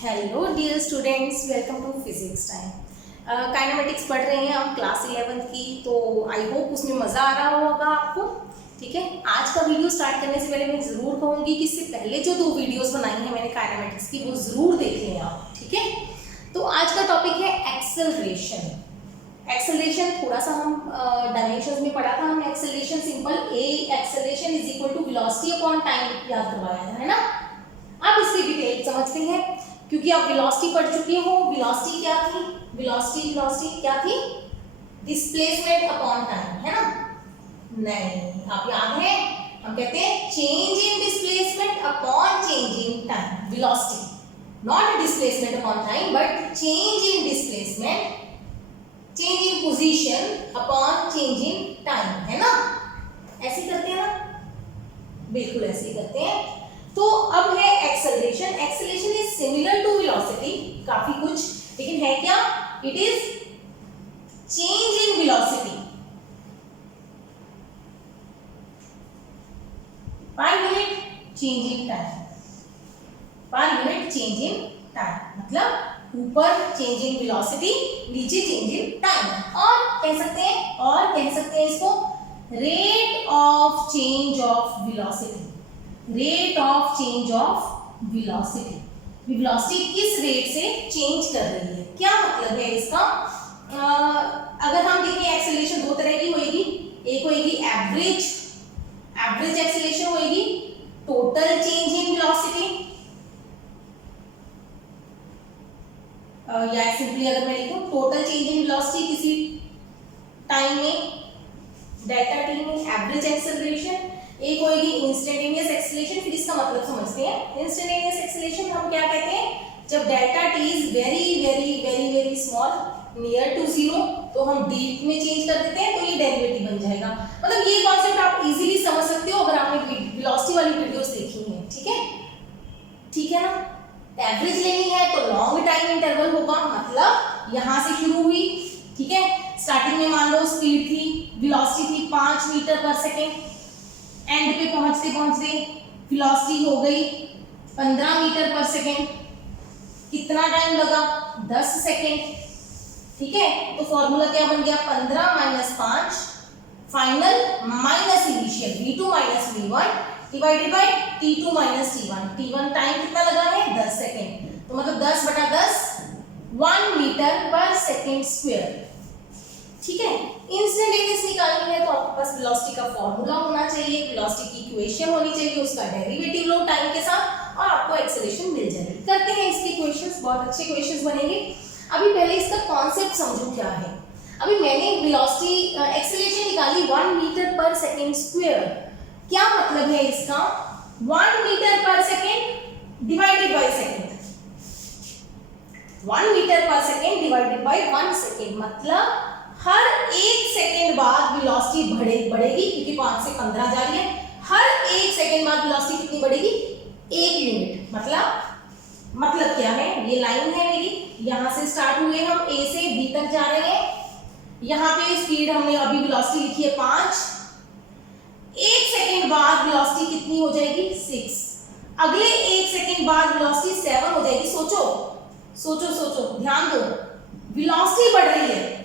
Hello dear students, welcome to physics time. Kinematics पढ़ रहे हैं हम क्लास 11th की, तो आई होप उसमें मज़ा आ रहा होगा आपको। ठीक है, आज का वीडियो स्टार्ट करने से पहले मैं ज़रूर कहूँगी कि इससे पहले जो 2 वीडियोस बनाई हैं मैंने काइनेमेटिक्स की, वो ज़रूर देख लें आप। ठीक है, तो आज का टॉपिक है एक्सेलरेशन। एक्सेलरेशन थोड़ा सा हम डायमेंशंस में पढ़ा था हमने। Acceleration simple a acceleration is equal to velocity upon time याद करवाया था, है ना। अब इसकी डिटेल समझते हैं, क्योंकि आप वेलोसिटी पढ़ चुके हो। वेलोसिटी क्या थी? वेलोसिटी क्या थी? डिस्प्लेसमेंट अपॉन टाइम, है ना। नहीं, आप याद है, हम कहते हैं change in displacement upon change in time. Velocity not displacement upon time but change in displacement, change in position upon change in time, है ना। ऐसे करते हैं ना, बिल्कुल ऐसे ही करते हैं। तो अब है acceleration. Acceleration is similar to velocity, काफी कुछ, लेकिन है क्या? It is change in velocity per unit change in time, per unit change in time. मतलब ऊपर चेंज इन वेलोसिटी, नीचे चेंज इन टाइम। और कह सकते हैं इसको rate of change of velocity. Rate of change of velocity, velocity किस rate से चेंज कर रही है, क्या मतलब है इसका? अगर हम देखें एक्सेलरेशन 2 तरह की होगी। एक होगी एवरेज एक्सेलरेशन होगी, टोटल चेंज इन वेलोसिटी, या सिंपली अगर मैं लिखूं टोटल चेंज इन वेलोसिटी किसी टाइम में, डेल्टा टी में एवरेज एक्सेलरेशन। एक होगी इंस्टेंटेनियस एक्सेलरेशन। फिर इसका मतलब समझते हैं। इंस्टेंटेनियस एक्सेलरेशन हम क्या कहते हैं? जब delta t is very very very very small, near to zero, तो हम डीप में चेंज कर देते हैं, तो ये डेरिवेटिव बन जाएगा। मतलब ये कॉन्सेप्ट आप इजीली समझ सकते हो अगर आपने वेलोसिटी वाली वीडियोस देखी हैं। ठीक है ना। एवरेज लेनी है तो लॉन्ग टाइम इंटरवल होगा, मतलब यहां से शुरू हुई, ठीक है। स्टार्टिंग में मान लो स्पीड थी, वेलोसिटी थी 5 मीटर पर सेकेंड, एंड पे पहुंचते पहुंचते वेलोसिटी हो गई 15 मीटर पर सेकेंड। कितना टाइम लगा? 10 सेकेंड। ठीक है, तो फॉर्मूला क्या बन गया? 15 - 5 final minus initial v2 - v1 divided by t2 - t1। t1 time कितना लगा है? 10 सेकेंड। तो मतलब 10/10 1 मीटर पर सेकेंड स्क्वायर। ठीक है, इंस्टेंटेनियस निकालनी है तो आपके पास वेलोसिटी का फॉर्मूला होना चाहिए, वेलोसिटी की इक्वेशन होनी चाहिए, उसका डेरिवेटिव लो टाइम के साथ, और आपको एक्सेलरेशन मिल जाएगी। करते हैं इसके क्वेश्चंस, बहुत अच्छे क्वेश्चंस बनेंगे। अभी पहले इसका कॉन्सेप्ट समझो क्या है। अभी मैंने वेलोसिटी एक्सेलरेशन निकाली 1 मीटर पर सेकेंड स्क्वायर। क्या मतलब है इसका? 1 metre per second divided by second, 1 metre per second divided by 1 second, मतलब हर 1 सेकेंड बाद वेलोसिटी बढ़ेगी, क्योंकि 5 से 15 जा रही है। हर 1 सेकेंड बाद वेलोसिटी कितनी बढ़ेगी? 1 यूनिट। मतलब क्या है? ये लाइन है मेरी, यहां से स्टार्ट हुए हम ए से बी तक जा रहे हैं। यहां पे स्पीड हमने अभी वेलोसिटी लिखी है 5। 1 सेकेंड बाद वेलोसिटी कितनी हो जाएगी? 6। अगले 1 सेकेंड बाद वेलोसिटी 7 हो जाएगी। सोचो, ध्यान दो, वेलोसिटी बढ़ रही है,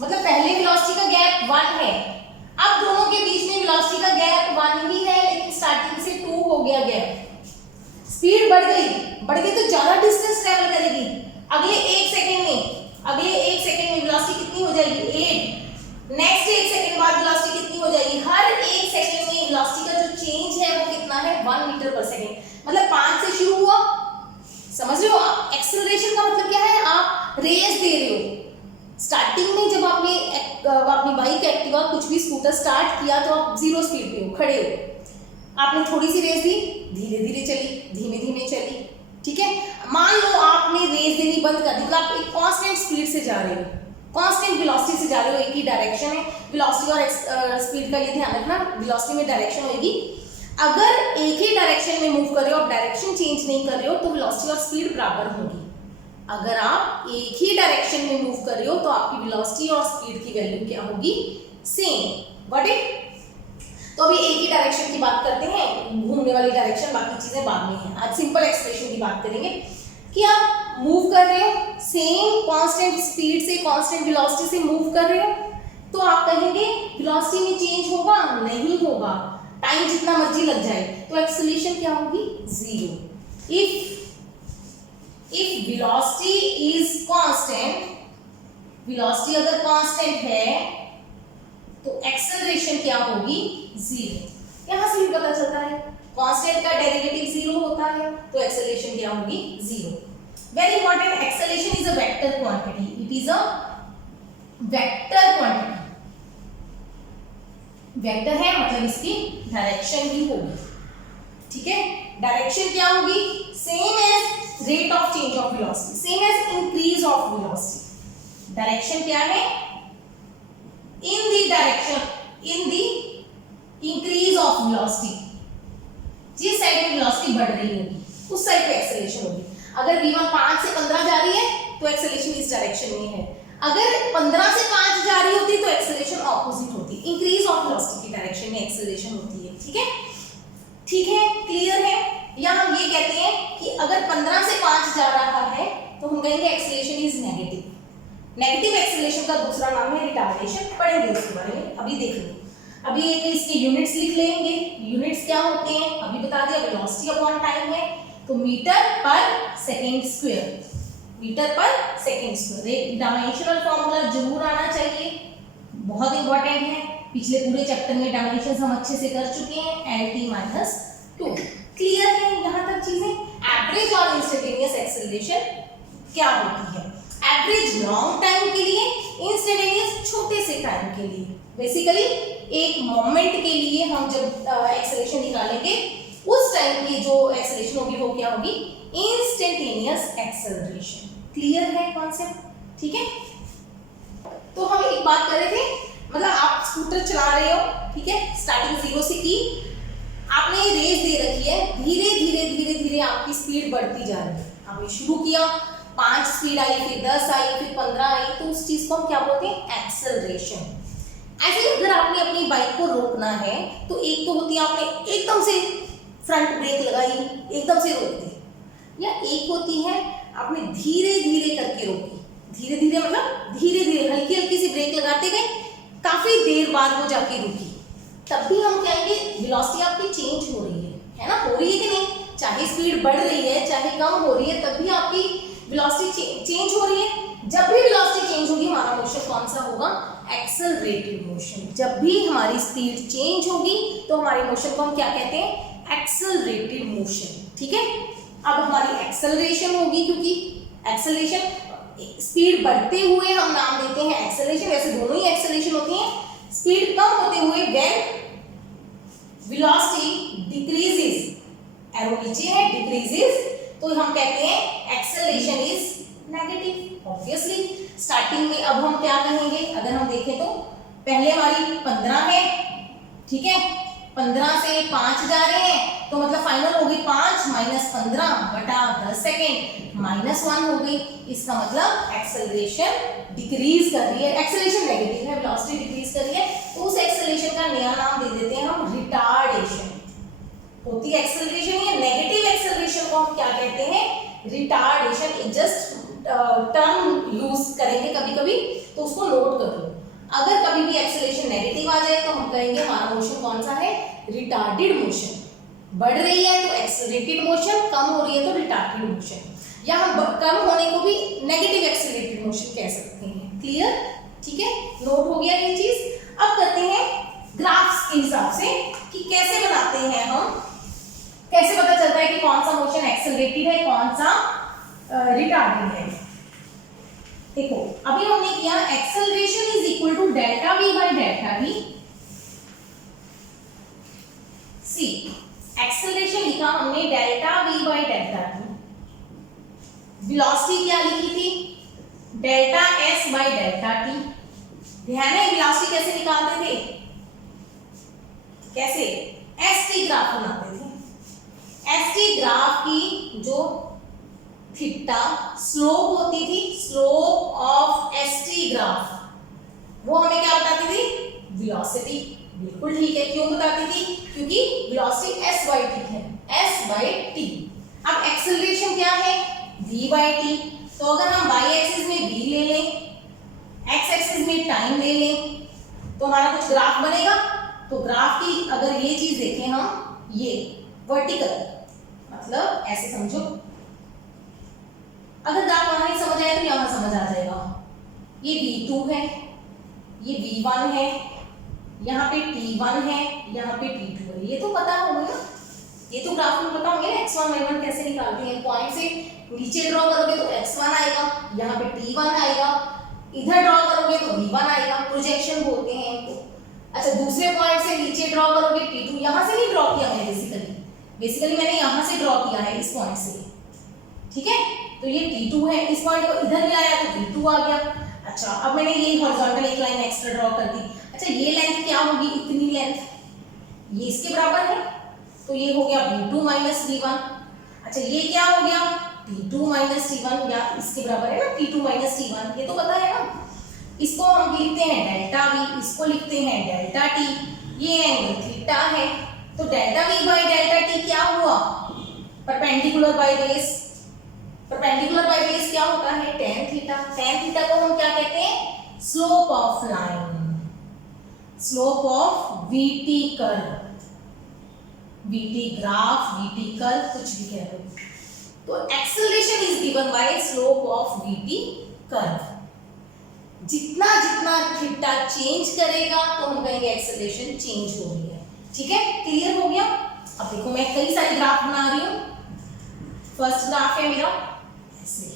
मतलब पहले वेलोसिटी का गैप 1 है, अब दोनों के बीच में वेलोसिटी का गैप 1 ही है, लेकिन स्टार्टिंग से 2 हो गया गैप। स्पीड बढ़ गई तो ज्यादा डिस्टेंस ट्रैवल करेगी। अगले 1 सेकंड में वेलोसिटी कितनी हो जाएगी? 8। नेक्स्ट 1 सेकंड बाद वेलोसिटी कितनी हो जाएगी? हर 1 सेकंड में वेलोसिटी का जो चेंज है वो कितना है? 1 मीटर पर सेकंड। मतलब 5 से शुरू हुआ, समझ रहे हो? एक्सेलरेशन का मतलब क्या है? आप रेस दे रहे हो। स्टार्टिंग में जब आपने अपनी बाइक, एक्टिवा, कुछ भी स्कूटर स्टार्ट किया तो आप 0 स्पीड पे हो, खड़े हो। आपने थोड़ी सी रेस दी, धीरे धीरे चली, धीमे धीमे चली। ठीक है, मान लो आपने रेस देनी बंद कर दी, मतलब आप एक कांस्टेंट स्पीड से जा रहे हो, कांस्टेंट वेलोसिटी से जा रहे हो, एक ही डायरेक्शन है। वेलोसिटी और स्पीड का ये ध्यान रखना, वेलोसिटी में डायरेक्शन होगी। अगर एक ही डायरेक्शन में मूव कर रहे हो, आप डायरेक्शन चेंज नहीं कर रहे हो, तो वेलोसिटी और स्पीड बराबर होगी। अगर आप एक ही डायरेक्शन में मूव कर रहे हो तो आपकी वेलोसिटी और स्पीड की वैल्यू क्या होगी? सेम। Got it? तो अभी एक ही डायरेक्शन की बात करते हैं, घूमने वाली डायरेक्शन, बाकी चीजें बाद में हैं। आज सिंपल एक्सप्रेशन की बात करेंगे। कि आप मूव कर रहे हो सेम कांस्टेंट स्पीड से, कांस्टेंट वेलोसिटी से मूव कर रहे हो, तो आप कहेंगे वेलोसिटी में चेंज होगा? नहीं होगा, टाइम जितना मर्जी लग जाए, तो एक्सेलरेशन क्या होगी? Zero. If velocity is constant, velocity अगर कांस्टेंट है तो एक्सेलरेशन क्या होगी? जीरो। यहां से भी पता चलता है कांस्टेंट का डेरिवेटिव जीरो होता है, तो एक्सेलरेशन क्या होगी? Zero. Very important, acceleration is a vector quantity, it is a vector quantity. Vector है मतलब इसकी डायरेक्शन भी होगी, ठीक है। डायरेक्शन क्या होगी? Same as rate of change of velocity, same as increase of velocity. Direction क्या है? In the direction, in the increase of velocity, जिस साइड में वेलोसिटी बढ़ रही होगी उस साइड पे एक्सेलरेशन होगी। अगर v1 5 से 15 जा रही है तो एक्सेलरेशन इस डायरेक्शन में है, अगर 15 से 5 जा रही होती तो एक्सेलरेशन ऑपोजिट होती, इंक्रीज ऑफ वेलोसिटी की डायरेक्शन में एक्सेलरेशन होती है, ठीक है। ठीक है, क्लियर है। या हम ये कहते हैं कि अगर 15 से 5 जा रहा है तो हम कहेंगे acceleration is negative. Negative acceleration का दूसरा नाम है रिटार्डेशन, पढ़ेंगे उसके बारे में, अभी देख लेंगे। अभी एक इसके यूनिट्स लिख लेंगे। यूनिट्स क्या होते हैं अभी बता दिया, वेलोसिटी अपॉन टाइम है, तो metre per second square, metre per second square. एक डायमेंशनल फॉर्मूला जरूर आना चाहिए, बहुत इंपॉर्टेंट है। पिछले पूरे चैप्टर में डायमेंशंस हम अच्छे से कर चुके हैं, LT-2। क्लियर है यहां तक चीजें। एवरेज और इंस्टेंटेनियस एक्सेलरेशन क्या होती है? एवरेज लॉन्ग टाइम के लिए, इंस्टेंटेनियस छोटे से टाइम के लिए। बेसिकली एक मोमेंट के लिए हम जब एक्सेलरेशन निकालेंगे उस टाइम की जो एक्सेलरेशन होगी वो क्या होगी? Instantaneous acceleration. क्लियर है कॉन्सेप्ट? ठीक है। तो हम एक बात कर रहे थे, मतलब आप स्कूटर चला रहे हो, ठीक है, स्टार्टिंग जीरो से की, आपने ये रेस दे रखी है, धीरे धीरे धीरे धीरे आपकी स्पीड बढ़ती जा रही है। आपने शुरू किया 5 स्पीड आई, फिर 10 आई, फिर 15 आई, तो उस चीज को हम क्या बोलते हैं? एक्सेलरेशन। ऐसे ही अगर आपने अपनी बाइक को रोकना है तो एक तो होती है आपने एकदम से फ्रंट ब्रेक लगाई, एकदम से रोक दी, या एक होती है आपने धीरे धीरे करके रोकी। धीरे धीरे मतलब धीरे धीरे हल्की हल्की सी ब्रेक लगाते गए, काफी देर बाद वो जाके रुकी, तब भी हम कहेंगे वेलोसिटी आपकी चेंज हो रही है ना? हो रही है कि नहीं? चाहे स्पीड बढ़ रही है चाहे कम हो रही है, तब भी आपकी वेलोसिटी चेंज हो रही है। जब भी वेलोसिटी चेंज होगी हमारा मोशन कौन सा होगा? Accelerated motion. जब भी हमारी स्पीड चेंज होगी तो हमारे मोशन को हम क्या कहते हैं? एक्सेलरेटेड मोशन, ठीक है। अब हमारी एक्सेलरेशन होगी, क्योंकि एक्सेलरेशन स्पीड बढ़ते हुए हम नाम देते हैं एक्सेलरेशन, वैसे दोनों ही एक्सेलरेशन होती हैं। स्पीड कम होते हुए व्हेन वेलोसिटी डिक्रीजेस, एरो नीचे है, डिक्रीजेस, तो हम कहते हैं acceleration is negative. Obviously starting में अब हम क्या कहेंगे? अगर हम देखें तो पहले हमारी 15 है, ठीक है, 15 से 5 जा रहे हैं, तो मतलब फाइनल हो गई 5 माइनस 15 बटा 10 सेकेंड माइनस 1 हो गई। इसका मतलब एक्सेलरेशन डिक्रीज कर रही है, एक्सेलरेशन नेगेटिव है, वेलोसिटी डिक्रीज कर रही है, तो उस एक्सेलरेशन का नया नाम दे देते हैं हम रिटार्डेशन। होती है एक्सेलरेशन, ये नेगेटिव एक्सेलरेशन को हम क्या कहते हैं? रिटार्डेशन। जस्ट टर्म यूज करेंगे कभी कभी, तो उसको नोट कर लो। अगर कभी भी एक्सेलरेशन नेगेटिव आ जाए तो हम कहेंगे हमारा मोशन कौन सा है? Retarded motion. बढ़ रही है तो एक्सेलरेटेड मोशन, कम हो रही है तो रिटार्डेड मोशन, या हम कम होने को भी नेगेटिव एक्सेलरेटेड मोशन कह सकते हैं। क्लियर? ठीक है, नोट हो गया ये चीज। अब करते हैं ग्राफ्स के हिसाब से कि कैसे बनाते हैं हम, कैसे पता चलता है कि कौन सा मोशन एक्सेलरेटेड है, कौन सा रिटार्डेड है। देखो अभी हमने किया acceleration is equal to delta v by delta v. See acceleration लिखा हमने delta v by delta t. Velocity क्या लिखी थी? Delta s by delta t. ध्यान है वेलोसिटी कैसे निकालते थे? कैसे? एस टी ग्राफ बनाते थे। एस टी ग्राफ की जो थीटा स्लोप होती थी, स्लोप ऑफ एसटी ग्राफ, वो हमें क्या बताती थी? वेलोसिटी। बिल्कुल ठीक है, क्यों बताती थी? क्योंकि वेलोसिटी एस बाई टी है, एस बाई टी। अब एक्सेलरेशन क्या है? v v/t। तो अगर हम y एक्सिस में v ले लें, x एक्सिस में टाइम ले लें, तो हमारा कुछ ग्राफ बनेगा। तो ग्राफ की अगर ये चीज देखें हम, ये वर्टिकल, मतलब ऐसे समझो, अगर ग्राफ वहां नहीं समझ आए तो यहां समझ आ जाएगा। ये v2 है, ये v1 है, यहाँ पे t1 है, यहाँ पे t2 है। ये तो पता होगा ना, ये तो ग्राफ में पता होंगे ना x1 y1 कैसे निकालते हैं। पॉइंट से नीचे ड्रॉ करोगे तो x1 आएगा, यहाँ पे t1 आएगा, इधर ड्रॉ करोगे तो v1 आएगा, प्रोजेक्शन बोलते हैं इनको। अच्छा, दूसरे पॉइंट से नीचे ड्रॉ करोगे t2, यहाँ से नहीं ड्रॉ किया मैंने, बेसिकली मैंने यहाँ से ड्रॉ किया है, इस पॉइंट से, ठीक है। तो ये t2 है, इस पॉइंट को इधर ले आया तो v2 आ गया। अच्छा, अब मैंने ये हॉरिजॉन्टल एक लाइन एक्स्ट्रा ड्रॉ कर दी। अच्छा, ये लेंथ क्या होगी, इतनी लेंथ, ये इसके बराबर है, तो ये हो गया v2 माइनस v1। अच्छा, ये क्या हो गया, t2 माइनस t1, या इसके बराबर है ना t2 माइनस t1, ये तो पता है ना। इसको हम लिखते हैं डेल्टा v, इसको लिखते हैं डेल्टा t। ये एंगल थीटा है, तो delta v by delta t क्या हुआ, perpendicular by base. Perpendicular by base क्या होता है, tan थीटा। tan थीटा को हम क्या कहते हैं, slope of line, slope of vt curve, vt graph, vt curve, कुछ भी कह लो। तो acceleration is given by slope of vt curve. जितना जितना थीटा चेंज करेगा तो हम कहेंगे एक्सेलरेशन चेंज हो रही है। ठीक है, क्लियर हो गया। अब देखो मैं कई सारे ग्राफ बना रही हूं। फर्स्ट ग्राफ है मेरा ऐसे,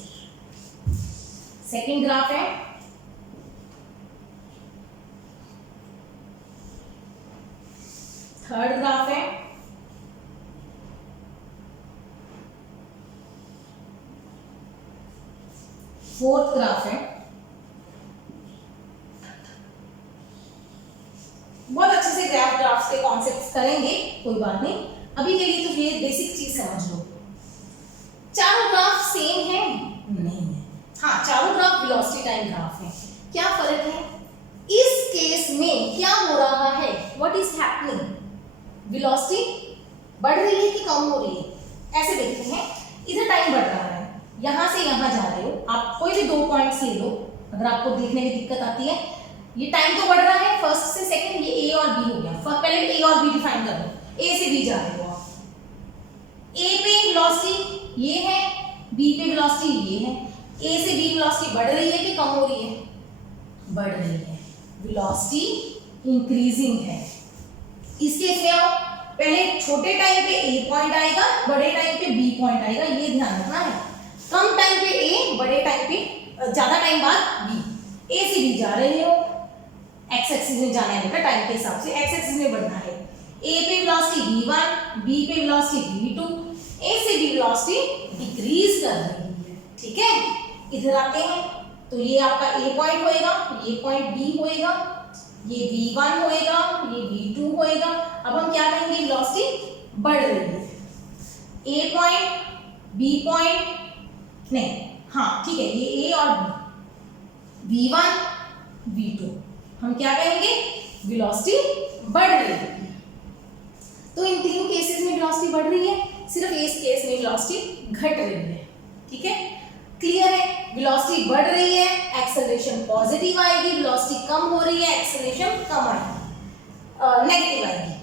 सेकंड ग्राफ है, थर्ड ग्राफ है, फोर्थ ग्राफ है। बहुत अच्छे से ग्राफ्स के कॉन्सेप्ट्स करेंगे, कोई बात नहीं। अभी के लिए तो ये बेसिक चीज समझ लो। चारों ग्राफ सेम है? नहीं है। हाँ, चारों ग्राफ वेलोसिटी टाइम ग्राफ है। क्या फर्क है? इस केस में क्या हो रहा है, व्हाट इज हैपनिंग, वेलोसिटी बढ़ रही है कि कम हो रही है? ऐसे देखते हैं, इधर टाइम बढ़ रहा है, यहां से यहां जा रहे हो आप, कोई भी दो पॉइंट्स ले लो, अगर आपको देखने में दिक्कत आती है। ये टाइम तो बढ़ रहा है, फर्स्ट से सेकंड, ये ए और बी हो गया। पहले ए और बी डिफाइन कर लो, ए से बी जा रहे हो आप, ए पे वेलोसिटी ये है, बी पे वेलोसिटी ये है। ए से बी वेलोसिटी बढ़ रही है कि कम हो रही है? बढ़ रही है, वेलोसिटी इंक्रीजिंग है। इस केस में आओ, पहले छोटे टाइम पे ए पॉइंट आएगा, बड़े टाइम पे बी पॉइंट आएगा, ये ध्यान रखना है। कम टाइम पे ए, बड़े टाइम पे, ज्यादा टाइम बाद बी। ए से बी जा रहे हो, एक्स एक्सिस में जाना है बेटा, टाइम के हिसाब से एक्स एक्सिस में बढ़ना है। ए पे वेलोसिटी v1, बी पे वेलोसिटी v2, ए से बी वेलोसिटी डिक्रीज कर रही है। ठीक है, इधर आते हैं तो ये आपका ए पॉइंट होएगा, ये पॉइंट बी होएगा, ये v1 होएगा, ये v2 होएगा। अब हम क्या कहेंगे, वेलोसिटी बढ़ रही है। ए पॉइंट, बी पॉइंट, नहीं, हाँ ठीक है, ये ए और बी, v1, v2, हम क्या कहेंगे, वेलोसिटी बढ़ रही है। तो इन तीनों केसेस में वेलोसिटी बढ़ रही है, सिर्फ इस केस में वेलोसिटी घट रही है। ठीक है, क्लियर है। वेलोसिटी बढ़ रही है, एक्सेलरेशन पॉजिटिव आएगी, वेलोसिटी कम हो रही है, एक्सेलरेशन कम आएगी, नेगेटिव आएगी।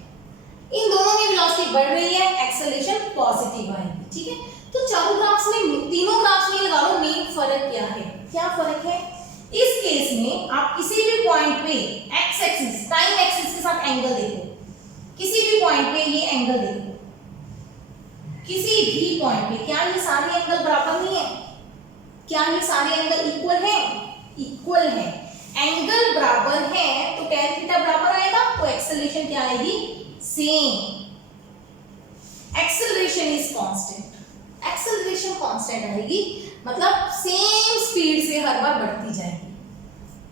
इन दोनों में वेलोसिटी बढ़ रही है, एक्सेलरेशन पॉजिटिव आएगी। ठीक है, तो चारों ग्राफ्स में, तीनों ग्राफ्स में लगा लो, मेन फर्क क्या है? क्या फर्क है? इस केस में आप किसी भी पॉइंट पे एक्स एक्सिस, टाइम एक्सिस के साथ एंगल देखो, किसी भी पॉइंट पे ये एंगल देखो, किसी भी पॉइंट पे, क्या ये सारे एंगल बराबर नहीं है? क्या ये सारे एंगल इक्वल हैं? इक्वल है। एंगल बराबर है तो tan थीटा बराबर आएगा, तो एक्सेलरेशन क्या आएगी? Same. Acceleration is constant, acceleration constant आएगी, मतलब सेम स्पीड से हर बार बढ़ती जाएगी।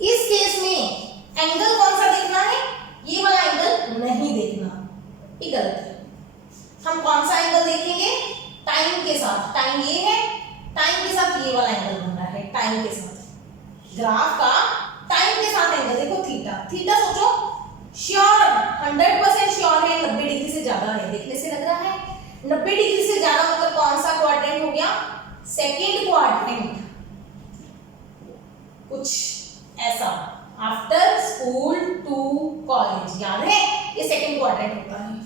इस केस में एंगल कौन सा देखना है? ये वाला एंगल नहीं देखना, ये गलत है। हम कौन सा एंगल देखेंगे? टाइम के साथ। टाइम ये है, टाइम के साथ ये वाला एंगल बन रहा है, टाइम के साथ। ग्राफ का टाइम के साथ एंगल देखो, थीटा। थीटा सोचो, श्योर 100% श्योर है 90 डिग्री से ज्यादा है, देखने से लग रहा है 90 डिग्री से ज्यादा, मतलब कौन सा क्वाड्रेंट हो गया? सेकंड क्वाड्रेंट कुछ ऐसा, आफ्टर स्कूल टू कॉलेज, याद है ये सेकंड क्वाड्रेंट होता है।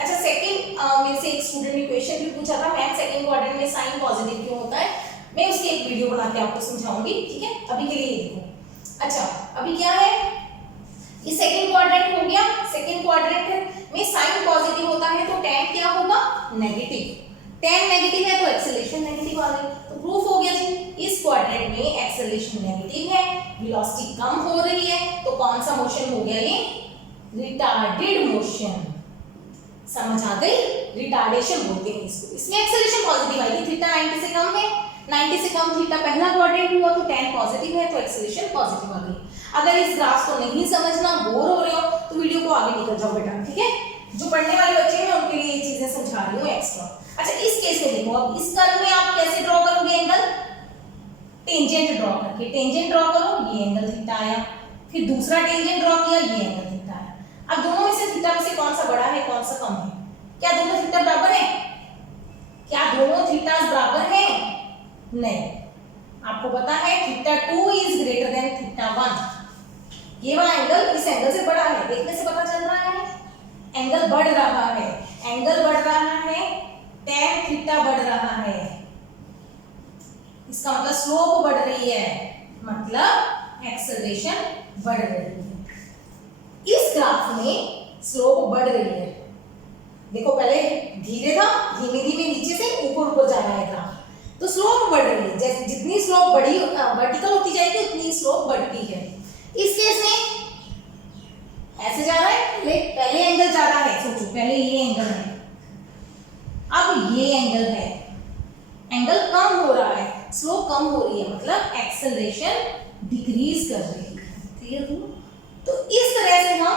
अच्छा सेकंड मेरे से एक स्टूडेंट ने क्वेश्चन भी पूछा था, मैम सेकंड क्वाड्रेंट में साइन पॉजिटिव क्यों होता है, मैं उसकी एक वीडियो बना के आपको समझाऊंगी, ठीक है, अभी के लिए ये देखो। अच्छा अभी क्या है, ये सेकंड क्वाड्रेंट हो गया, सेकंड क्वाड्रेंट में साइन पॉजिटिव होता है तो tan क्या होगा, नेगेटिव, tan नेगेटिव है तो एक्सेलरेशन नेगेटिव आ गई, तो प्रूफ हो गया जी, इस क्वाड्रेंट में एक्सेलरेशन नेगेटिव है, वेलोसिटी कम हो रही है, तो कौन सा मोशन हो गया, ये रिटार्डेड मोशन, समझ आ गई, रिटार्डेशन बोलते हैं इसको। इसमें एक्सेलरेशन पॉजिटिव आएगी, थीटा 90 से कम है, 90 से कम थीटा पहला क्वाड्रेंट हुआ तो tan पॉजिटिव है तो एक्सेलरेशन पॉजिटिव आ गई। अगर इस ग्राफ को नहीं समझना, बोर हो रहे हो तो वीडियो को आगे निकल जाओ बेटा, ठीक है, जो पढ़ने वाले बच्चे हैं उनके लिए ये चीजें समझा रही हूँ एक्स्ट्रा। अच्छा इस केस में देखो, अब इस कर्व में आप कैसे ड्रॉ करोगे एंगल, टेंजेंट ड्रॉ करके, टेंजेंट ड्रॉ करो, ये एंगल थीटा आया, फिर दूसरा टेंजेंट ड्रॉ किया, ये एंगल थीटा आया। अब दोनों में से थीटा में से कौन सा बड़ा है कौन सा कम है, क्या दोनों थीटा बराबर है, क्या दोनों थीटा बराबर है, नहीं, आपको पता है theta 2 is greater than theta 1, ये वाला एंगल इस एंगल से बड़ा है, देखने से पता चल रहा है, एंगल बढ़ रहा है, एंगल बढ़ रहा है, tan थीटा बढ़ रहा है, इसका मतलब स्लोप बढ़ रही है, मतलब एक्सेलरेशन बढ़ रही है। इस ग्राफ में स्लोप बढ़ रही है, देखो पहले धीरे था, धीमे धीमे नीचे से ऊपर ऊपर जा रहा है ग्राफ, तो स्लोप बढ़ रही है, जैसे जितनी स्लोप बड़ी वर्टिकल होती जाएगी उतनी स्लोप बढ़ती है। इस केस में ऐसे जा रहा है, पहले एंगल जा रहा है, सोचो पहले ये एंगल है, अब ये एंगल है, एंगल कम हो रहा है, स्लोप कम हो रही है, मतलब एक्सेलरेशन डिक्रीज कर रही है, क्लियर हुआ? तो इस तरह से हम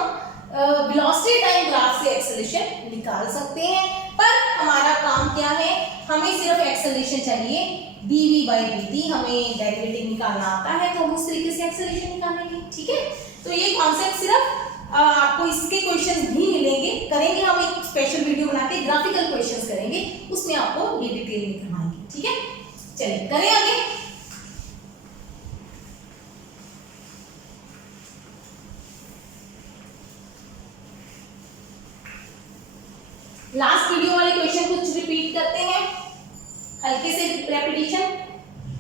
वेलोसिटी टाइम ग्राफ से एक्सेलरेशन निकाल सकते हैं, पर हमारा काम क्या है, हमें सिर्फ एक्सेलरेशन चाहिए, dv/dt हमें डेरिवेटिव निकालना आता है तो हम उस तरीके से एक्सेलरेशन निकालेंगे, ठीक है। तो ये कॉन्सेप्ट सिर्फ आपको इसके क्वेश्चंस भी मिलेंगे, करेंगे हम एक स्पेशल वीडियो बना के ग्राफिकल क्वेश्चंस करेंगे, उसमें आपको ये डिटेल में करवाएंगे, ठीक है। चलिए करें आगे। लास्ट वीडियो वाले क्वेश्चन कुछ रिपीट करते हैं, हल्के से रेपिटेशन,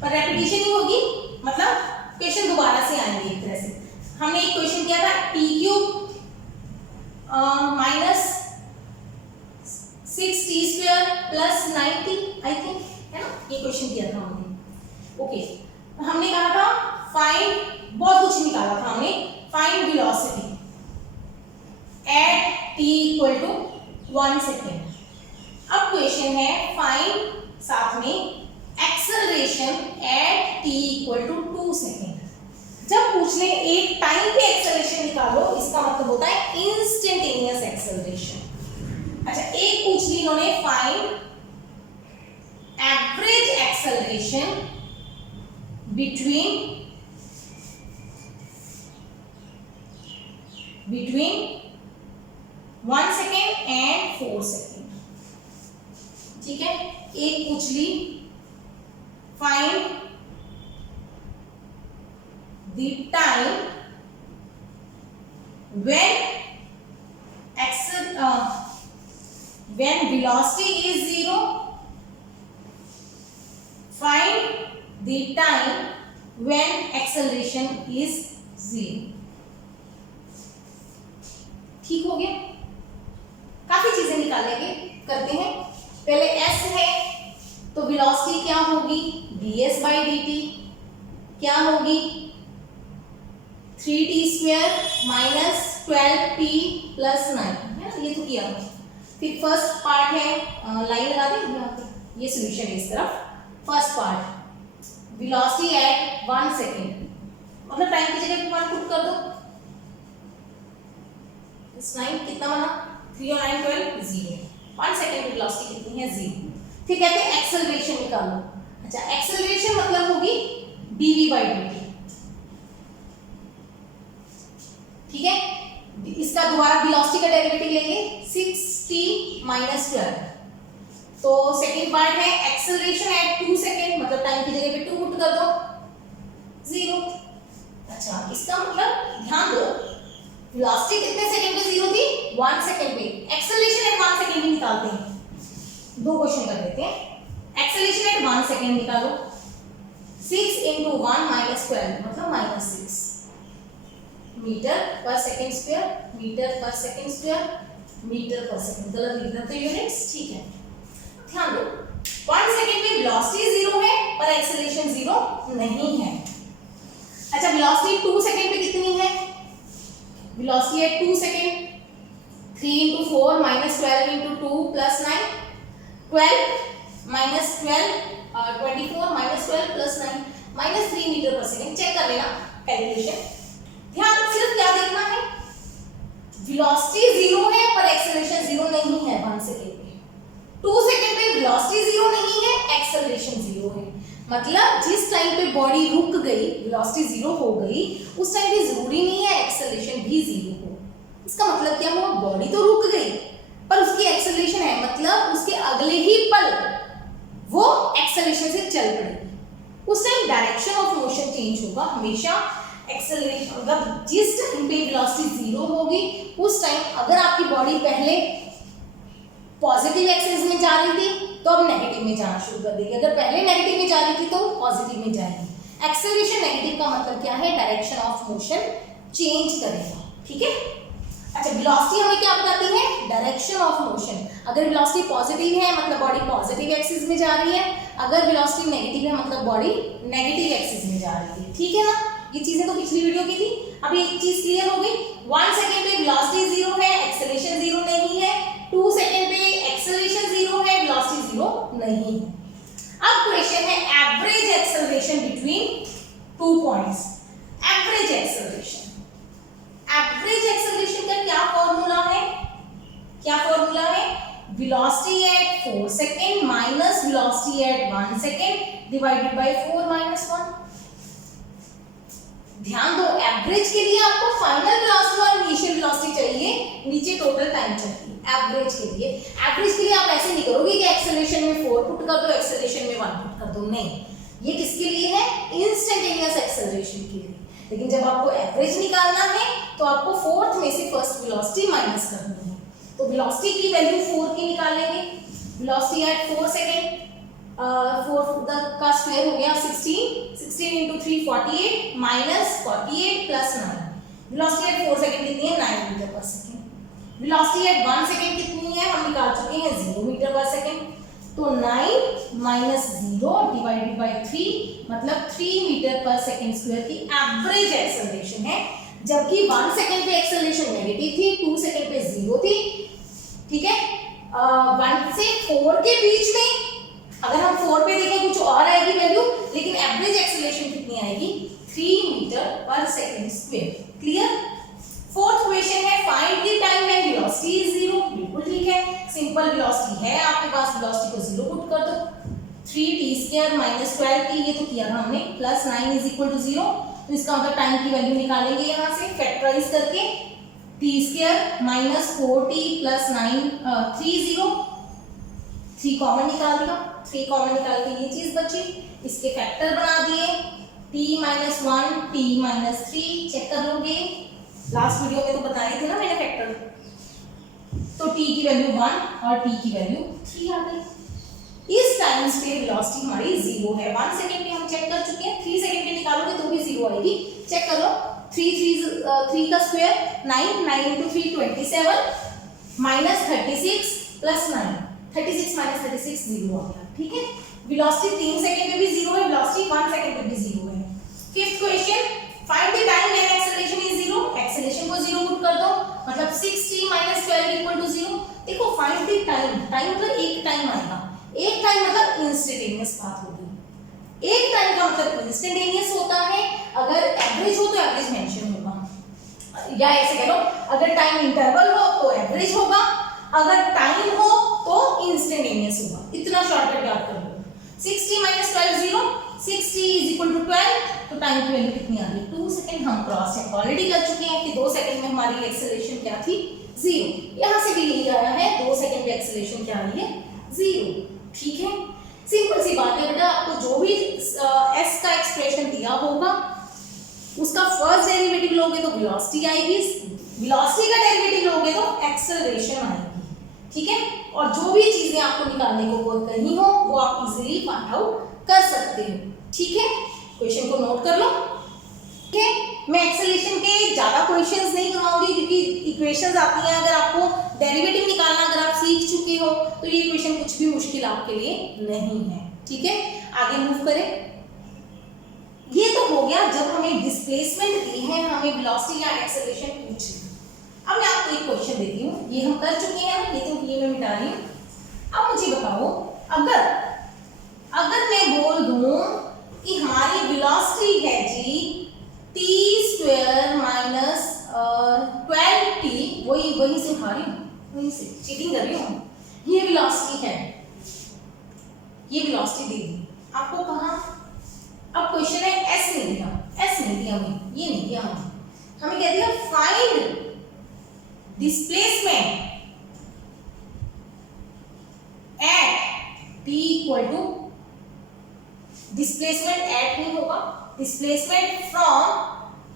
पर रेपिटेशन ही होगी, मतलब क्वेश्चन दोबारा से आएंगे एक तरह से। हमने एक क्वेश्चन किया था t³ minus 6t² plus 90 I think, है ना, ये क्वेश्चन किया था हमने। ओके, हमने कहा था फाइंड, बहुत कुछ निकाला था हमने, find velocity at t = 1 second. अब क्वेश्चन है फाइंड साथ में एक्सेलरेशन एट t = 2 सेकेंड। जब पूछ ले एक टाइम पे एक्सेलरेशन निकालो, इसका मतलब होता है इंस्टेंटेनियस एक्सेलरेशन। अच्छा एक पूछ ली इन्होंने find average acceleration between 1 second and 4 second, ठीक है। एक पूछ ली find the time when velocity is 0, find the time when acceleration is 0। ठीक हो गया, काफी चीजें निकालेंगे, करते हैं। पहले s है तो वेलोसिटी क्या होगी, ds/dt क्या होगी, 3t² माइनस 12p प्लस 9, है ना, ये तो किया था। फिर फर्स्ट पार्ट है, लाइन लगा दें यहाँ पे, ये सॉल्यूशन है इस तरफ। First part velocity at 1 second, मतलब टाइम की जगह पे 1 पुट कर दो, इस 9 कितना बना, 3 और 9 12 0, 1 सेकेंड की वेलोसिटी कितनी है, 0। फिर कहते हैं एक्सेलरेशन निकालो। अच्छा एक्सेलरेशन मतलब होगी dv/dt, ठीक है। इसका दोबारा वेलोसिटी का डेरिवेटिव लेंगे, 6t - 12, तो सेकंड पार्ट है एक्सेलरेशन एट 2 सेकेंड, मतलब टाइम की जगह पे वेलोसिटी कितने सेकंड पे जीरो थी? 1 सेकंड पे। एक्सेलरेशन एट 1 सेकंड भी निकालते हैं। दो क्वेश्चन कर लेते हैं। एक्सेलरेशन एट 1 सेकंड निकालो। 6 into 1 minus 12 मतलब minus 6 metre per second square, metre per second square, metre per second. गलत लिख देते यूनिट्स, ठीक है। ध्यान दो 1 सेकंड में वेलोसिटी जीरो है पर एक्सेलरेशन जीरो नहीं है। अच्छा वेलोसिटी 2 सेकंड पे कितनी है? वेलोसिटी है 2 second. 3 into 4 minus 12 into 2 plus 9 12 minus 12 24 minus 12 plus 9 minus 3 meter per second. Check कर लेना कैलकुलेशन। ध्यान सिर्फ क्या देखना है, वेलोसिटी जीरो है पर एक्सेलरेशन जीरो नहीं है 1 सेकंड पे। 2 सेकंड पे वेलोसिटी जीरो नहीं है, एक्सेलरेशन जीरो है। मतलब जिस टाइम पे बॉडी रुक गई, वेलोसिटी जीरो हो गई, उस टाइम पे जरूरी नहीं है एक्सेलरेशन भी जीरो हो। इसका मतलब क्या हुआ, बॉडी तो रुक गई पर उसकी एक्सेलरेशन है, मतलब उसके अगले ही पल वो एक्सेलरेशन से चल पड़ेगी। उस time direction of motion change होगा हमेशा। एक्सेलरेशन मतलब जिस टाइम पे वेलोसिटी जीरो होगी उस टाइम अगर आपकी बॉडी पहले पॉजिटिव एक्सिस में जा रही थी तो अब नेगेटिव में जाना शुरू कर देगी, अगर पहले नेगेटिव में जा रही थी तो पॉजिटिव में जाएगी। एक्सेलरेशन नेगेटिव का मतलब क्या है, डायरेक्शन ऑफ मोशन चेंज करेगा, ठीक है। अच्छा वेलोसिटी हमें क्या बताती है, डायरेक्शन ऑफ मोशन। अगर वेलोसिटी पॉजिटिव है मतलब बॉडी पॉजिटिव एक्सिस में जा रही है, अगर वेलोसिटी नेगेटिव है मतलब बॉडी नेगेटिव एक्सिस में जा रही है, ठीक है ना। ये चीजें तो पिछली वीडियो की थी। अब एक चीज क्लियर हो गई, 1 सेकंड पे वेलोसिटी जीरो है, एक्सेलरेशन जीरो नहीं है। 2 सेकंड पे एक्सेलरेशन जीरो है, वेलोसिटी जीरो नहीं है। अब क्वेश्चन है average acceleration between 2 points. Average acceleration, average acceleration का क्या फॉर्मूला है, क्या फॉर्मूला है, velocity at 4 second minus velocity at 1 second divided by 4 minus 1। ध्यान दो एवरेज के लिए आपको फाइनल वेलोसिटी और इनिशियल वेलोसिटी चाहिए, नीचे टोटल टाइम चाहिए। एवरेज के लिए, एवरेज के लिए आप ऐसे नहीं करोगे कि एक्सेलरेशन में 4 पुट कर दो, एक्सेलरेशन में 1 पुट कर दो, नहीं। ये किसके लिए है, इंस्टेंटेनियस एक्सेलरेशन के लिए। लेकिन जब आपको एवरेज निकालना है तो आपको फोर्थ में से फर्स्ट वेलोसिटी माइनस करनी है। तो वेलोसिटी की वैल्यू 4 की निकालेंगे। वेलोसिटी एट 4 सेकंड, 4 का स्क्वायर हो गया 16 into 3 48 minus 48 plus 9। Velocity at 4 second कितनी है, 9 metre per second. Velocity at 1 second कितनी है, हम निकाल चुके हैं 0 मीटर पर सेकंड। तो 9 माइनस 0 डिवाइडेड बाय 3 मतलब 3 मीटर पर सेकंड स्क्वायर की एवरेज एक्सेलरेशन है। जबकि 1 सेकंड पे एक्सेलरेशन नेगेटिव थी, 2 सेकंड पे 0 थी, ठीक है। 1 से 4 के बीच में अगर हम 4 पे देखें कुछ और आएगी वैल्यू, लेकिन एवरेज एक्सेलरेशन कितनी आएगी, 3 meter per second square. Clear. Fourth question है find the time when velocity is 0। बिल्कुल ठीक है, सिंपल वेलोसिटी है आपके पास, वेलोसिटी को 0 पुट कर दो। 3t² माइनस 12t, ये तो किया हमने, प्लस 9 इज इक्वल टू 0। तो इसका मतलब टाइम की वैल्यू निकालेंगे यहाँ से फैक्टराइज करके। t² minus 4t plus 9 3 common निकाल दिया, 3 कॉमन निकाल के ये चीज बची, इसके फैक्टर बना दिए, t minus 1 t minus 3। Check कर लोगे, लास्ट वीडियो में तो बताए थे ना मैंने फैक्टर। तो t की वैल्यू 1 और t की वैल्यू 3 आ गई। इस टाइम्स पे वेलोसिटी हमारी 0 है। 1 सेकंड पे हम चेक कर चुके हैं, 3 सेकंड पे निकालोगे तो भी 0 आएगी। चेक करो, 3 का square 9 into 3 27 minus 36 plus 9 36 minus 36 0 आ गया, ठीक है। वेलोसिटी 3 सेकंड पे भी 0 है, वेलोसिटी 1 सेकंड पे भी 0 है। Fifth question, find the time when acceleration is 0। Acceleration को 0 पुट कर दो, मतलब 6t माइनस 12 इक्वल टू 0। देखो फाइंड द टाइम, टाइम मतलब एक टाइम आएगा, एक टाइम मतलब इंस्टेंटेनियस बात होगी। एक टाइम का मतलब इंस्टेंटेनियस होता है, अगर एवरेज हो तो एवरेज मेंशन होगा, या ऐसे कह लो अगर टाइम इंटरवल हो तो एवरेज होगा, अगर टाइम हो तो इंस्टेंटेनियस होगा। इतना शॉर्टकट याद कर लो। 6t minus 12 0, 6t is equal to 12। तो टाइम की वैल्यू कितनी आ गई, 2 सेकंड। हम क्रॉस चेक ऑलरेडी कर चुके हैं कि 2 सेकंड में हमारी एक्सेलरेशन क्या थी, 0। यहां से भी यही आया है, 2 सेकंड में एक्सेलरेशन क्या आई है, 0, ठीक है। सिंपल सी बात है बेटा, आपको जो भी s का एक्सप्रेशन दिया होगा उसका फर्स्ट डेरिवेटिव लोगे तो वेलोसिटी आएगी, वेलोसिटी का डेरिवेटिव लोगे तो एक्सेलरेशन आएगी, ठीक है। और जो भी चीजें आपको निकालने को कही हो वो आप इजीली फाइंड आउट कर सकते हो, ठीक है। क्वेश्चन को नोट कर लो, ठीक है। मैं एक्सेलरेशन के ज्यादा क्वेश्चंस नहीं करवाऊंगी क्योंकि इक्वेशंस आती हैं, अगर आपको डेरिवेटिव निकालना अगर आप सीख चुके हो तो ये क्वेश्चन कुछ भी मुश्किल आपके लिए नहीं है, ठीक है। आगे मूव करें। ये तो हो गया जब हमें डिस्प्लेसमेंट दी है, हमें वेलोसिटी या एक्सेलरेशन पूछ ली। अब मैं आपको एक क्वेश्चन देती हूँ, ये हम कर चुके हैं, ये तो ये मैं मिटा रही हूँ। अब मुझे बताओ, अगर मैं बोल दूं कि हमारी वेलोसिटी है जी t² माइनस 12t, वही से उठा रही हूँ, वही से चीटिंग कर रही हूँ, ये वेलोसिटी है, ये वेलोसिटी दी दी आपको कहाँ। अब क्वेश्चन है एस नहीं दिया, एस नहीं दिया हमें, ये नहीं दिया हमें कह दिया find displacement at t equal to, displacement at नहीं होगा, displacement from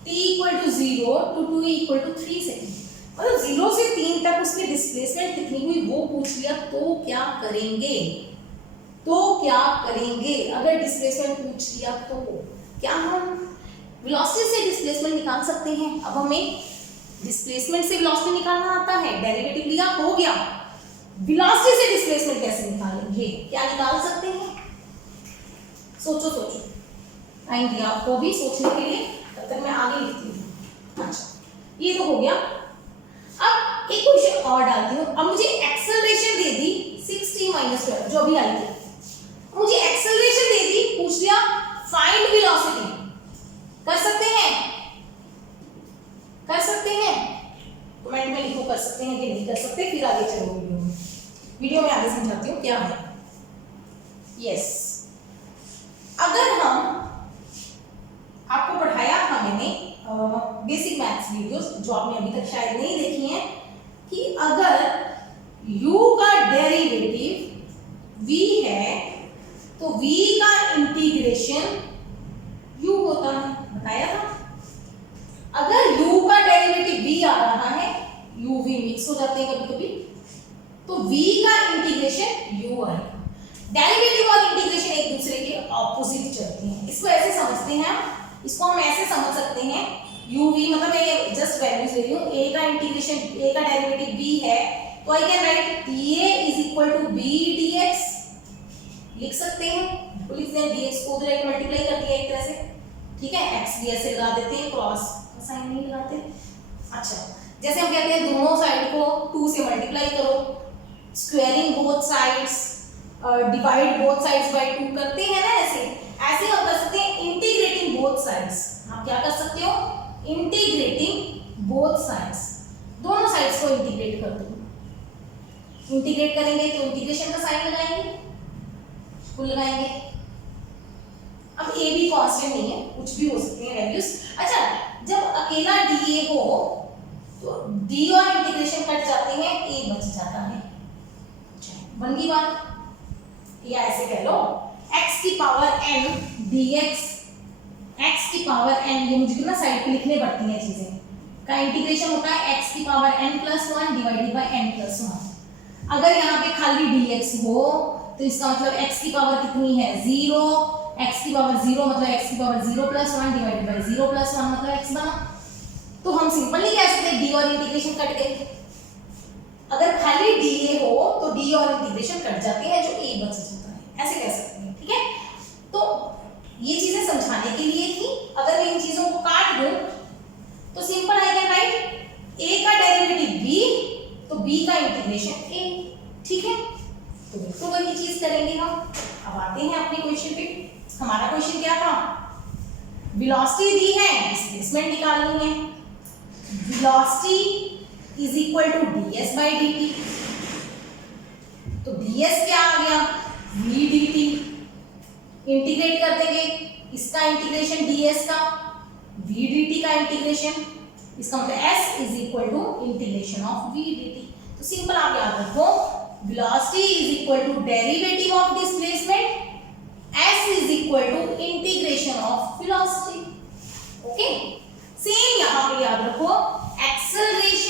t equal to 0 to 2 equal to 3 second, मतलब 0 से 3 तक उसमें डिस्प्लेसमेंट कितनी हुई वो पूछ लिया, तो क्या करेंगे, अगर डिस्प्लेसमेंट पूछ लिया तो क्या हम वेलोसिटी से डिस्प्लेसमेंट निकाल सकते हैं। अब हमें डिस्प्लेसमेंट से वेलोसिटी निकालना आता है, डेरिवेटिव लिया हो गया, वेलोसिटी से डिस्प्लेसमेंट कैसे निकालेंगे, क्या निकाल सकते हैं, सोचो टाइम दिया आपको भी सोचने के लिए, तब तक मैं आगे लिखती हूँ। अच्छा, ये तो हो गया। अब एक क्वेश्चन और डालती हूँ। अब मुझे एक्सेलरेशन दे दी 6t माइनस 12 जो अभी आई थी, मुझे एक्सेलरेशन दे दी, पूछ लिया फाइंड वेलोसिटी, कर सकते हैं, कमेंट में लिखो कर सकते हैं कि नहीं कर सकते, फिर आगे चलो वीडियो में आगे समझाती हूँ क्या है। यस, अगर हम आपको पढ़ाया था मैंने बेसिक मैथ्स वीडियोस जो आपने अभी तक शायद नहीं देखी हैं, कि अगर u का डेरिवेटिव v है तो v का इंटीग्रेशन u होता है, बताया था। अगर u का डेरिवेटिव v आ रहा है, u v मिक्स हो जाते हैं कभी कभी, तो v का इंटीग्रेशन u आएगा। डेरिवेटिव और इंटीग्रेशन एक दूसरे के ऑपोजिट चलते हैं, इसको ऐसे समझते हैं, इसको हम ऐसे समझ सकते हैं, u v मतलब मैं जस्ट वैल्यूज ले रही हूँ, a का इंटीग्रेशन, a का डेरिवेटिव v है, तो I can write dA is equal to b dx, लिख सकते हैं, लिख दें dx को उधर एक मल्टीप्लाई कर दिया एक तरह से, ठीक है। x भी ऐसे लगा देते हैं, क्रॉस का साइन नहीं लगाते। अच्छा, जैसे हम कहते हैं दोनों साइड को 2 से मल्टीप्लाई करो, squaring both sides, divide both sides by 2 करते हैं ना, ऐसे हम कर सकते हैं इंटीग्रेटिंग बोथ साइड्स। आप क्या कर सकते हो, इंटीग्रेटिंग बोथ साइड्स, दोनों साइड्स को इंटीग्रेट कर दो। इंटीग्रेट करेंगे तो इंटीग्रेशन का साइन लगाएंगे, फुल लगाएंगे। अब a भी कांस्टेंट नहीं है, कुछ भी हो सकते हैं वैल्यूज। अच्छा, जब अकेला dA हो तो d और इंटीग्रेशन कट जाते हैं, a बच जाता है, बन गई बात। या ऐसे कह लो x की पावर n dx, x की पावर n, ये मुझे ना साइड पे लिखने पड़ती हैं चीजें, का इंटीग्रेशन होता है x की power n plus 1 divided by n plus 1। अगर यहाँ पे खाली dx हो तो इसका मतलब x की पावर कितनी है 0, x की पावर 0 मतलब x की power 0 plus 1 divided by 0 plus 1 मतलब x बना। तो हम सिंपली कह सकते हैं d और इंटीग्रेशन कट गए। अगर खाली dA हो तो d और इंटीग्रेशन कट जाते हैं, जो a बच जाता है, ऐसे कह सकते हैं, ठीक है। तो ये चीजें समझाने के लिए थी। अगर मैं इन चीजों को काट दूं तो simple I can right a का डेरिवेटिव b, तो b का इंटीग्रेशन a, ठीक है। तो बिल्कुल वही चीज करेंगे हम। अब आते हैं अपने क्वेश्चन पे। हमारा क्वेश्चन क्या था, वेलोसिटी दी है, डिस्प्लेसमेंट निकालनी है। Velocity is equal to ds by dt, तो ds क्या आ गया v dt, इंटीग्रेट कर देंगे इसका इंटीग्रेशन ds का, v dt का इंटीग्रेशन, इसका मतलब s is equal to integration of v dt। तो सिंपल आप याद रखो, velocity is equal to derivative of displacement, s is equal to integration of velocity. Okay, same यहां पे याद रखो, एक्सेलरेशन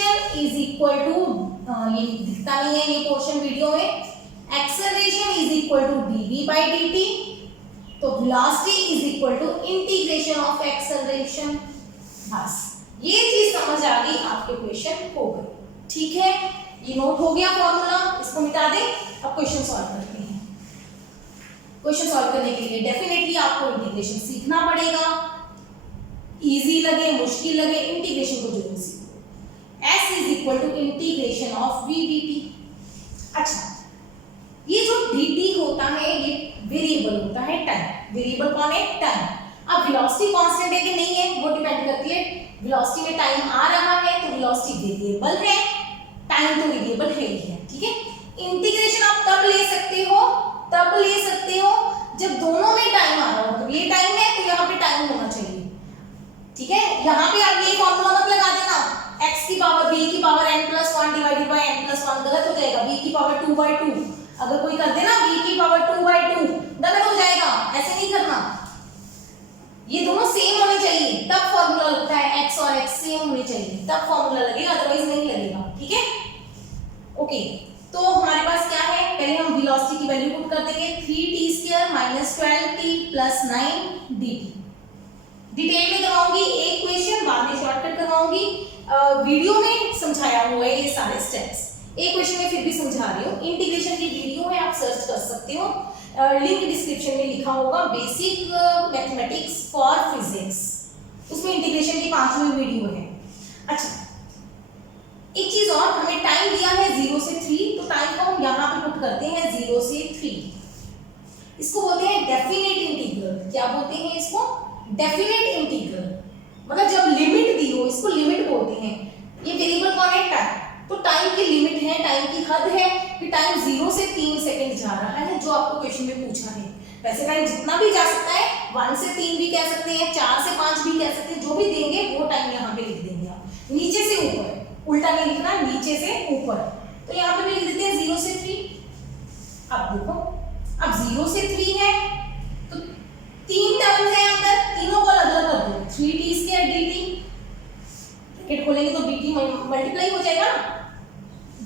इक्वल टू, ये दिखता नहीं है ये पोर्शन वीडियो में, acceleration is equal to dv by dt, तो velocity is equal to integration of acceleration. बस ये चीज समझ आ गई, आपके क्वेश्चन हो गए। ठीक है, ये नोट हो गया फॉर्मूला, इसको मिटा दें। अब क्वेश्चन सॉल्व करते हैं। क्वेश्चन सॉल्व करने के लिए डेफिनेटली आपको इंटीग्रेशन सीखना पड़ेगा, इजी लगे मुश्किल लगे, इंटीग्रेशन को जरूर सीखो। s is equal to integration of v dt। अच्छा, ये जो dt होता है ये वेरिएबल होता है टाइम। वेरिएबल कौन है? टाइम। अब वेलोसिटी कांस्टेंट है कि नहीं है वो डिपेंड करती है, वेलोसिटी में टाइम आ रहा है तो वेलोसिटी वेरिएबल है, टाइम तो वेरिएबल है ही है। ठीक है, इंटीग्रेशन आप तब ले सकते हो जब दोनों में टाइम आ रहा हो। तो ये टाइम है तो यहाँ पे टाइम होना चाहिए। ठीक है, यहाँ पे आप ये फॉर्मूला मत लगा देना, x की पावर v की power n+1 divided by n+1, गलत हो जाएगा। v की पावर 2/2 अगर कोई कर देना v की पावर 2/2 गलत हो जाएगा, ऐसे नहीं करना। ये दोनों सेम होने चाहिए तब फॉर्मूला लगता है, x और x सेम होने चाहिए तब फॉर्मूला लगेगा, अदरवाइज नहीं लगेगा। ठीक है, ओके। तो हमारे पास क्या है, पहले हम वेलोसिटी की वैल्यू पुट कर देंगे, 3t² - 12t + 9 dt। डिटेल में करवाऊंगी एक क्वेश्चन, बाद में शॉर्टकट करवाऊंगी। वीडियो में समझाया हुआ है ये सारे स्टेप्स, एक क्वेश्चन में फिर भी समझा रही हूँ। इंटीग्रेशन की वीडियो है, आप सर्च कर सकते हो, लिंक डिस्क्रिप्शन में लिखा होगा, बेसिक मैथमेटिक्स फॉर फिजिक्स, उसमें इंटीग्रेशन की 5वीं वीडियो है। अच्छा, एक चीज और, हमें टाइम दिया है 0 से 3, तो टाइम को हम यहाँ पे पुट करते हैं 0 से 3। इसको बोलते हैं डेफिनेट इंटीग्रल। क्या बोलते हैं इसको? Definite integral. मतलब जब लिमिट दी हो, इसको लिमिट बोलते हैं। ये वेरिएबल कौन है? टाइम। तो टाइम की लिमिट है, टाइम की हद है कि टाइम 0 से 3 सेकंड जा रहा है, जो आपको क्वेश्चन में पूछा है। वैसे टाइम जितना भी जा सकता है, 1 से 3 भी कह सकते हैं, 4 से 5 भी कह सकते हैं, जो भी देंगे वो टाइम यहाँ पे लिख देंगे आप, नीचे से ऊपर, उल्टा नहीं लिखना, नीचे से ऊपर। तो यहाँ पे भी लिख देते हैं 0 से 3। अब देखो, अब 0 से 3 है तो 3 टर्म्स है अंदर, तीनों को अलग अलग कर दो, 3t² dt, ब्रैकेट खोलेंगे तो dt मल्टीप्लाई हो जाएगा ना।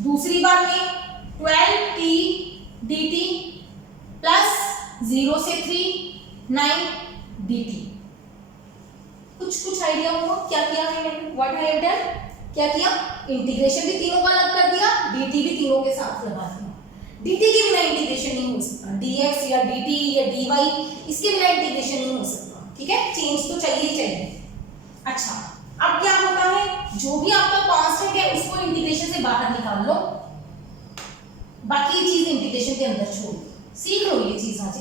दूसरी बार में 12t dt प्लस 0 से 3 9 dt। कुछ आइडिया होगा क्या किया है मैंने? What I have done? क्या किया? इंटीग्रेशन भी तीनों का अलग कर दिया, dt भी तीनों के साथ लगा दिया। dt के बिना इंटीग्रेशन नहीं हो सकता, dx या dt या dy, इसके बिना इंटीग्रेशन नहीं हो सकता। ठीक है, चेंज तो चाहिए। अच्छा, अब क्या होता है, जो भी आपका कांस्टेंट है उसको इंटीग्रेशन से बाहर निकाल लो, बाकी चीज इंटीग्रेशन के अंदर छोड़ दो। सीख लो ये चीज आज,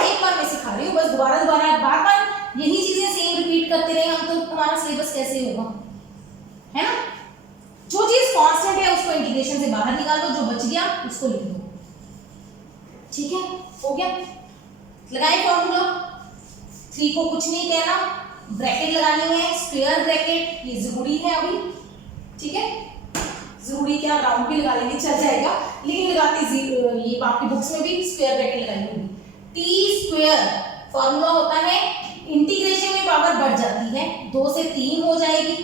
एक बार मैं सिखा रही हूँ, बस दोबारा बार यही चीजें सेम रिपीट करते रहे हम तो तुम्हारा सिलेबस कैसे होगा, है ना। जो चीज कांस्टेंट है उसको इंटीग्रेशन से बाहर निकाल दो, जो बच गया उसको लिख दो। ठीक है, हो गया। लगाए फॉर्मूला, 3 को कुछ नहीं कहना, ब्रैकेट लगानी है, स्क्वायर ब्रैकेट, ये जरूरी है अभी। ठीक है, जरूरी क्या, राउंड भी लगा लेंगे चल जाएगा, लेकिन लगाती ये आपकी बुक्स में भी स्क्वायर ब्रैकेट लगाई होगी। t² फॉर्मूला होता है, इंटीग्रेशन में पावर बढ़ जाती है, 2 से 3 हो जाएगी,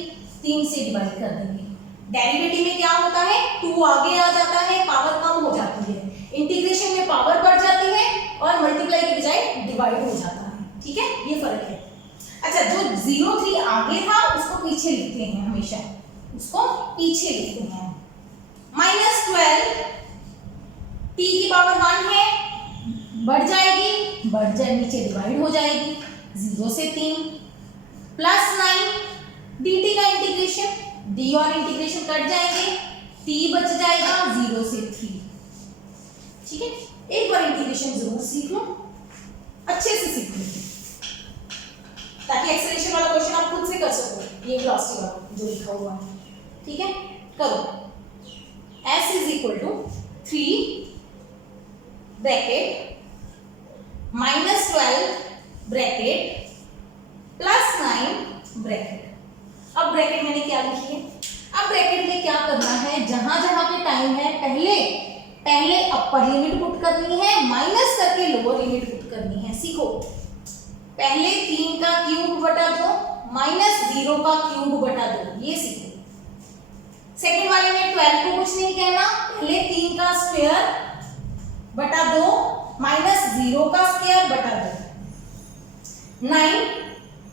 3 से डिवाइड कर देंगे। डेरिवेटिव में क्या होता है, 2 आगे आ जाता है, पावर कम हो जाती है। इंटीग्रेशन में पावर बढ़ जाती है और मल्टीप्लाई के बजाय डिवाइड हो जाता है। ठीक है, ये फर्क है। अच्छा, जो 0 3 आगे था उसको पीछे लिखते हैं, हमेशा उसको पीछे लिखते हैं। -12 t की पावर 1 है, बढ़ जाएगी, नीचे डिवाइड हो जाएगी, 0 से 3 प्लस 9 dt का इंटीग्रेशन, d और इंटीग्रेशन कट जाएंगे, t बच जाएगा 0 से 3। ठीक है, एक बार इंटीग्रेशन जरूर सीख लो, अच्छे से सीख लो, ताकि एक्सेलरेशन वाला क्वेश्चन आप खुद से कर सको, ये वेलोसिटी वाला जो लिखा हुआ है। ठीक है, करो। s is equal to 3 bracket -12 bracket plus 9 bracket. अब ब्रैकेट मैंने क्या लिखी है, अब ब्रैकेट में क्या करना है, जहां जहां पे टाइम है पहले अपर लिमिट पुट करनी है, माइनस करके लोअर लिमिट पुट करनी है। सीखो, पहले 3 का क्यूब बटा 2 -0 का क्यूब बटा 2, ये सीखो। सेकेंड वाले में 12 को कुछ नहीं कहना, पहले 3 का स्क्वायर बटा 2 माइनस 0 का स्क्वायर बटा 2, 9,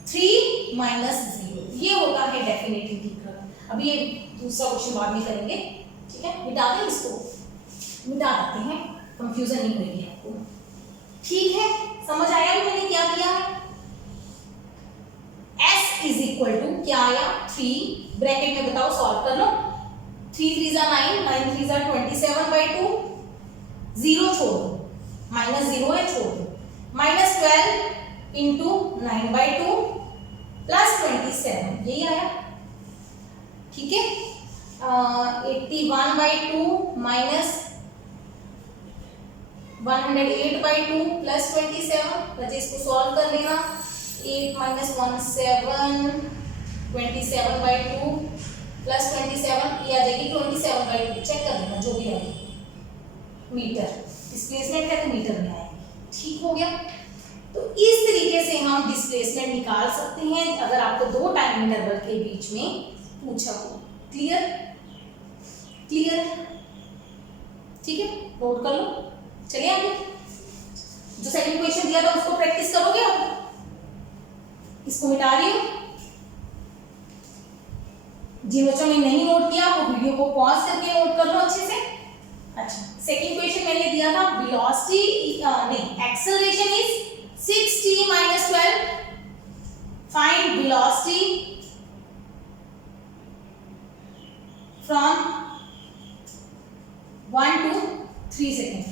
3 माइनस 0, ये होता है डेफिनेट इंटीग्रल। अभी ये दूसरा क्वेश्चन बाद में करेंगे, ठीक है, मिटा दें इसको, मिटा देते हैं, कंफ्यूजन नहीं होगी आपको, ठीक है, समझ आया मैंने क्या किया है। s इज इक्वल टू क्या आया 3, ब्रैकेट में बताओ, सॉल्व कर लो, 3 3 जा 9, 9 3 जा 27/2, 0 छोड़ दो, माइनस 0 है छोड़ दो, माइनस 12 इंटू 9/2 प्लस 27, यही आया, ठीक है। 81/2 माइनस 108/2 प्लस 27, बच्चे इसको सॉल्व कर लेना, 8 माइनस 1 7, 27/2 प्लस 27, ये आ जाएगी 27/2, चेक कर लेना जो भी आएगी, मीटर डिस्प्लेसमेंट है तो मीटर में आएगी, ठीक हो गया। तो इस तरीके से हम डिस्प्लेसमेंट निकाल सकते हैं अगर आपको दो टाइम इंटरवल के बीच में पूछा हो। क्लियर, क्लियर, ठीक है, नोट कर लो। चलिए आगे, जो सेकंड क्वेश्चन दिया था उसको प्रैक्टिस करोगे आप, इसको मिटा रही हो, जिन बच्चों ने नहीं नोट किया वो वीडियो को पॉज करके नोट कर लो अच्छे से। अच्छा, सेकंड क्वेश्चन मैंने दिया था वेलोसिटी नहीं, acceleration is 6t minus 12, find velocity from 1 to 3 second.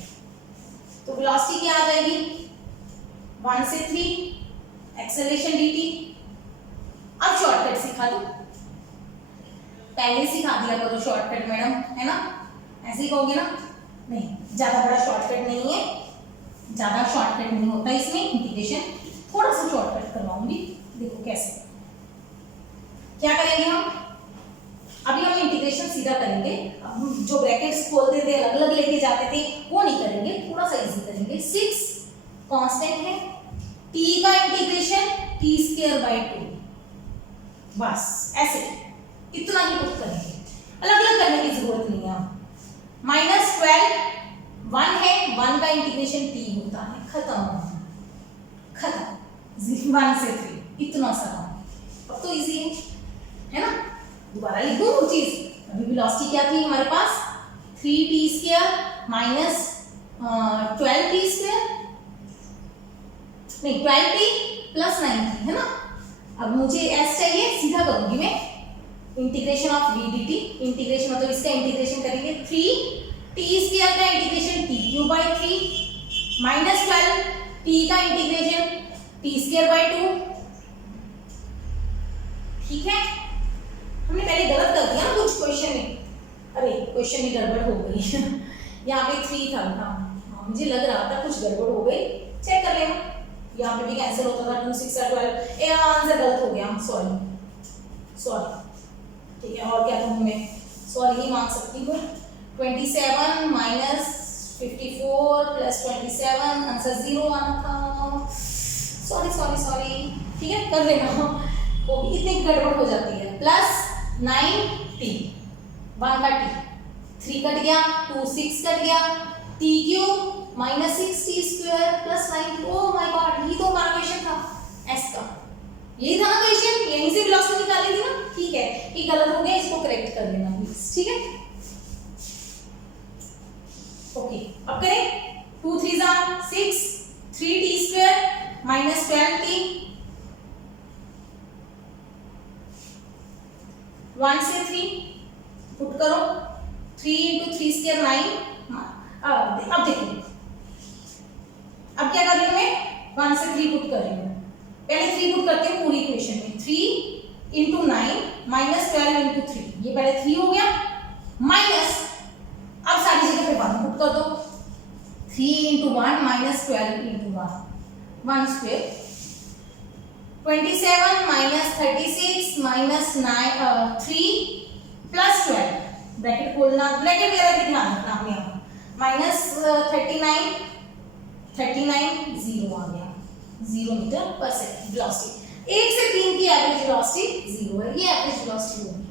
तो वेलोसिटी क्या आ जाएगी 1 से 3, एक्सेलरेशन dt। अब शॉर्टकट सिखा दो, पहले सिखा दिया करो शॉर्टकट मैडम, है ना, ऐसे ही कहोगे ना, नहीं ज्यादा बड़ा शॉर्टकट नहीं है, ज्यादा शॉर्टकट नहीं होता इसमें, इंटीग्रेशन थोड़ा सा शॉर्टकट करवाऊंगी, देखो कैसे क्या करेंगे हम। अभी हम इंटीग्रेशन सीधा करेंगे, अब जो ब्रैकेट्स खोलते थे अलग अलग लेके जाते थे वो नहीं करेंगे, थोड़ा सा इजी करेंगे। 6 कांस्टेंट है, t का इंटीग्रेशन t²/2, बस ऐसे इतना ही कुछ करेंगे, अलग अलग करने की जरूरत नहीं है। माइनस 12 1 है, 1 का इंटीग्रेशन t होता है, खत्म खत्म, 1 से 3, इतना सा। अब तो इजी है ना, दोबारा लिख दूं वो चीज। अभी वेलोसिटी क्या थी हमारे पास 3t² माइनस 12t², नहीं 12t प्लस 9t, है ना। अब मुझे s चाहिए, सीधा करूंगी मैं, integration of v dt, integration मतलब इसका इंटीग्रेशन करेंगे 3t² का इंटीग्रेशन t³ 3 माइनस 12 t का इंटीग्रेशन t²/2, ठीक है। हमने पहले गलत कर दिया कुछ क्वेश्चन में, अरे क्वेश्चन में गड़बड़ हो गई यहाँ पे 3 था, हाँ मुझे लग रहा था कुछ गड़बड़ हो गई, चेक कर लेना, यहाँ पे भी कैंसिल होता था 2 6 12, ये आंसर गलत हो गया, सॉरी सॉरी, ठीक है। और क्या कहूँ मैं, सॉरी ही मांग सकती हूँ। 27 माइनस 54 प्लस 27, आंसर 0 आना था, सॉरी सॉरी सॉरी, ठीक है कर लेना, वो इतनी गड़बड़ हो जाती है। प्लस 9t, 1 का t, 3 कट गया, 2 6 कट गया, t³ minus 6t² plus 9, oh my God, ये तो हमारा क्वेश्चन था s का, यही था ना क्वेश्चन, यहीं से वेलोसिटी निकाली थी ना, ठीक है। ये गलत हो गया, इसको करेक्ट कर लेना प्लीज, ठीक है। ओके, अब करें 2 3 6, 3t² माइनस 12t, 1 से 3 पुट करो, 3 × 3² 9। अब देखो, अब क्या कर रही हूँ मैं, 1 से 3 पुट कर रही हूँ, पहले 3 पुट करते हैं पूरी इक्वेशन में, 3 × 9 माइनस 12 × 3, ये पहले 3 हो गया, माइनस अब सारी जगह पे 1 पुट कर दो, 3 × 1 minus 12 × 1, 1 square, 27 minus 36 minus 3 plus 12, bracket खोलना, ब्रैकेट वगैरह भी ध्यान रखना अपने यहाँ, माइनस 39 0 आ गया, 0 मीटर पर सेकंड वेलोसिटी। 1 से 3 की एवरेज वेलोसिटी 0 है, ये एवरेज वेलोसिटी होगी,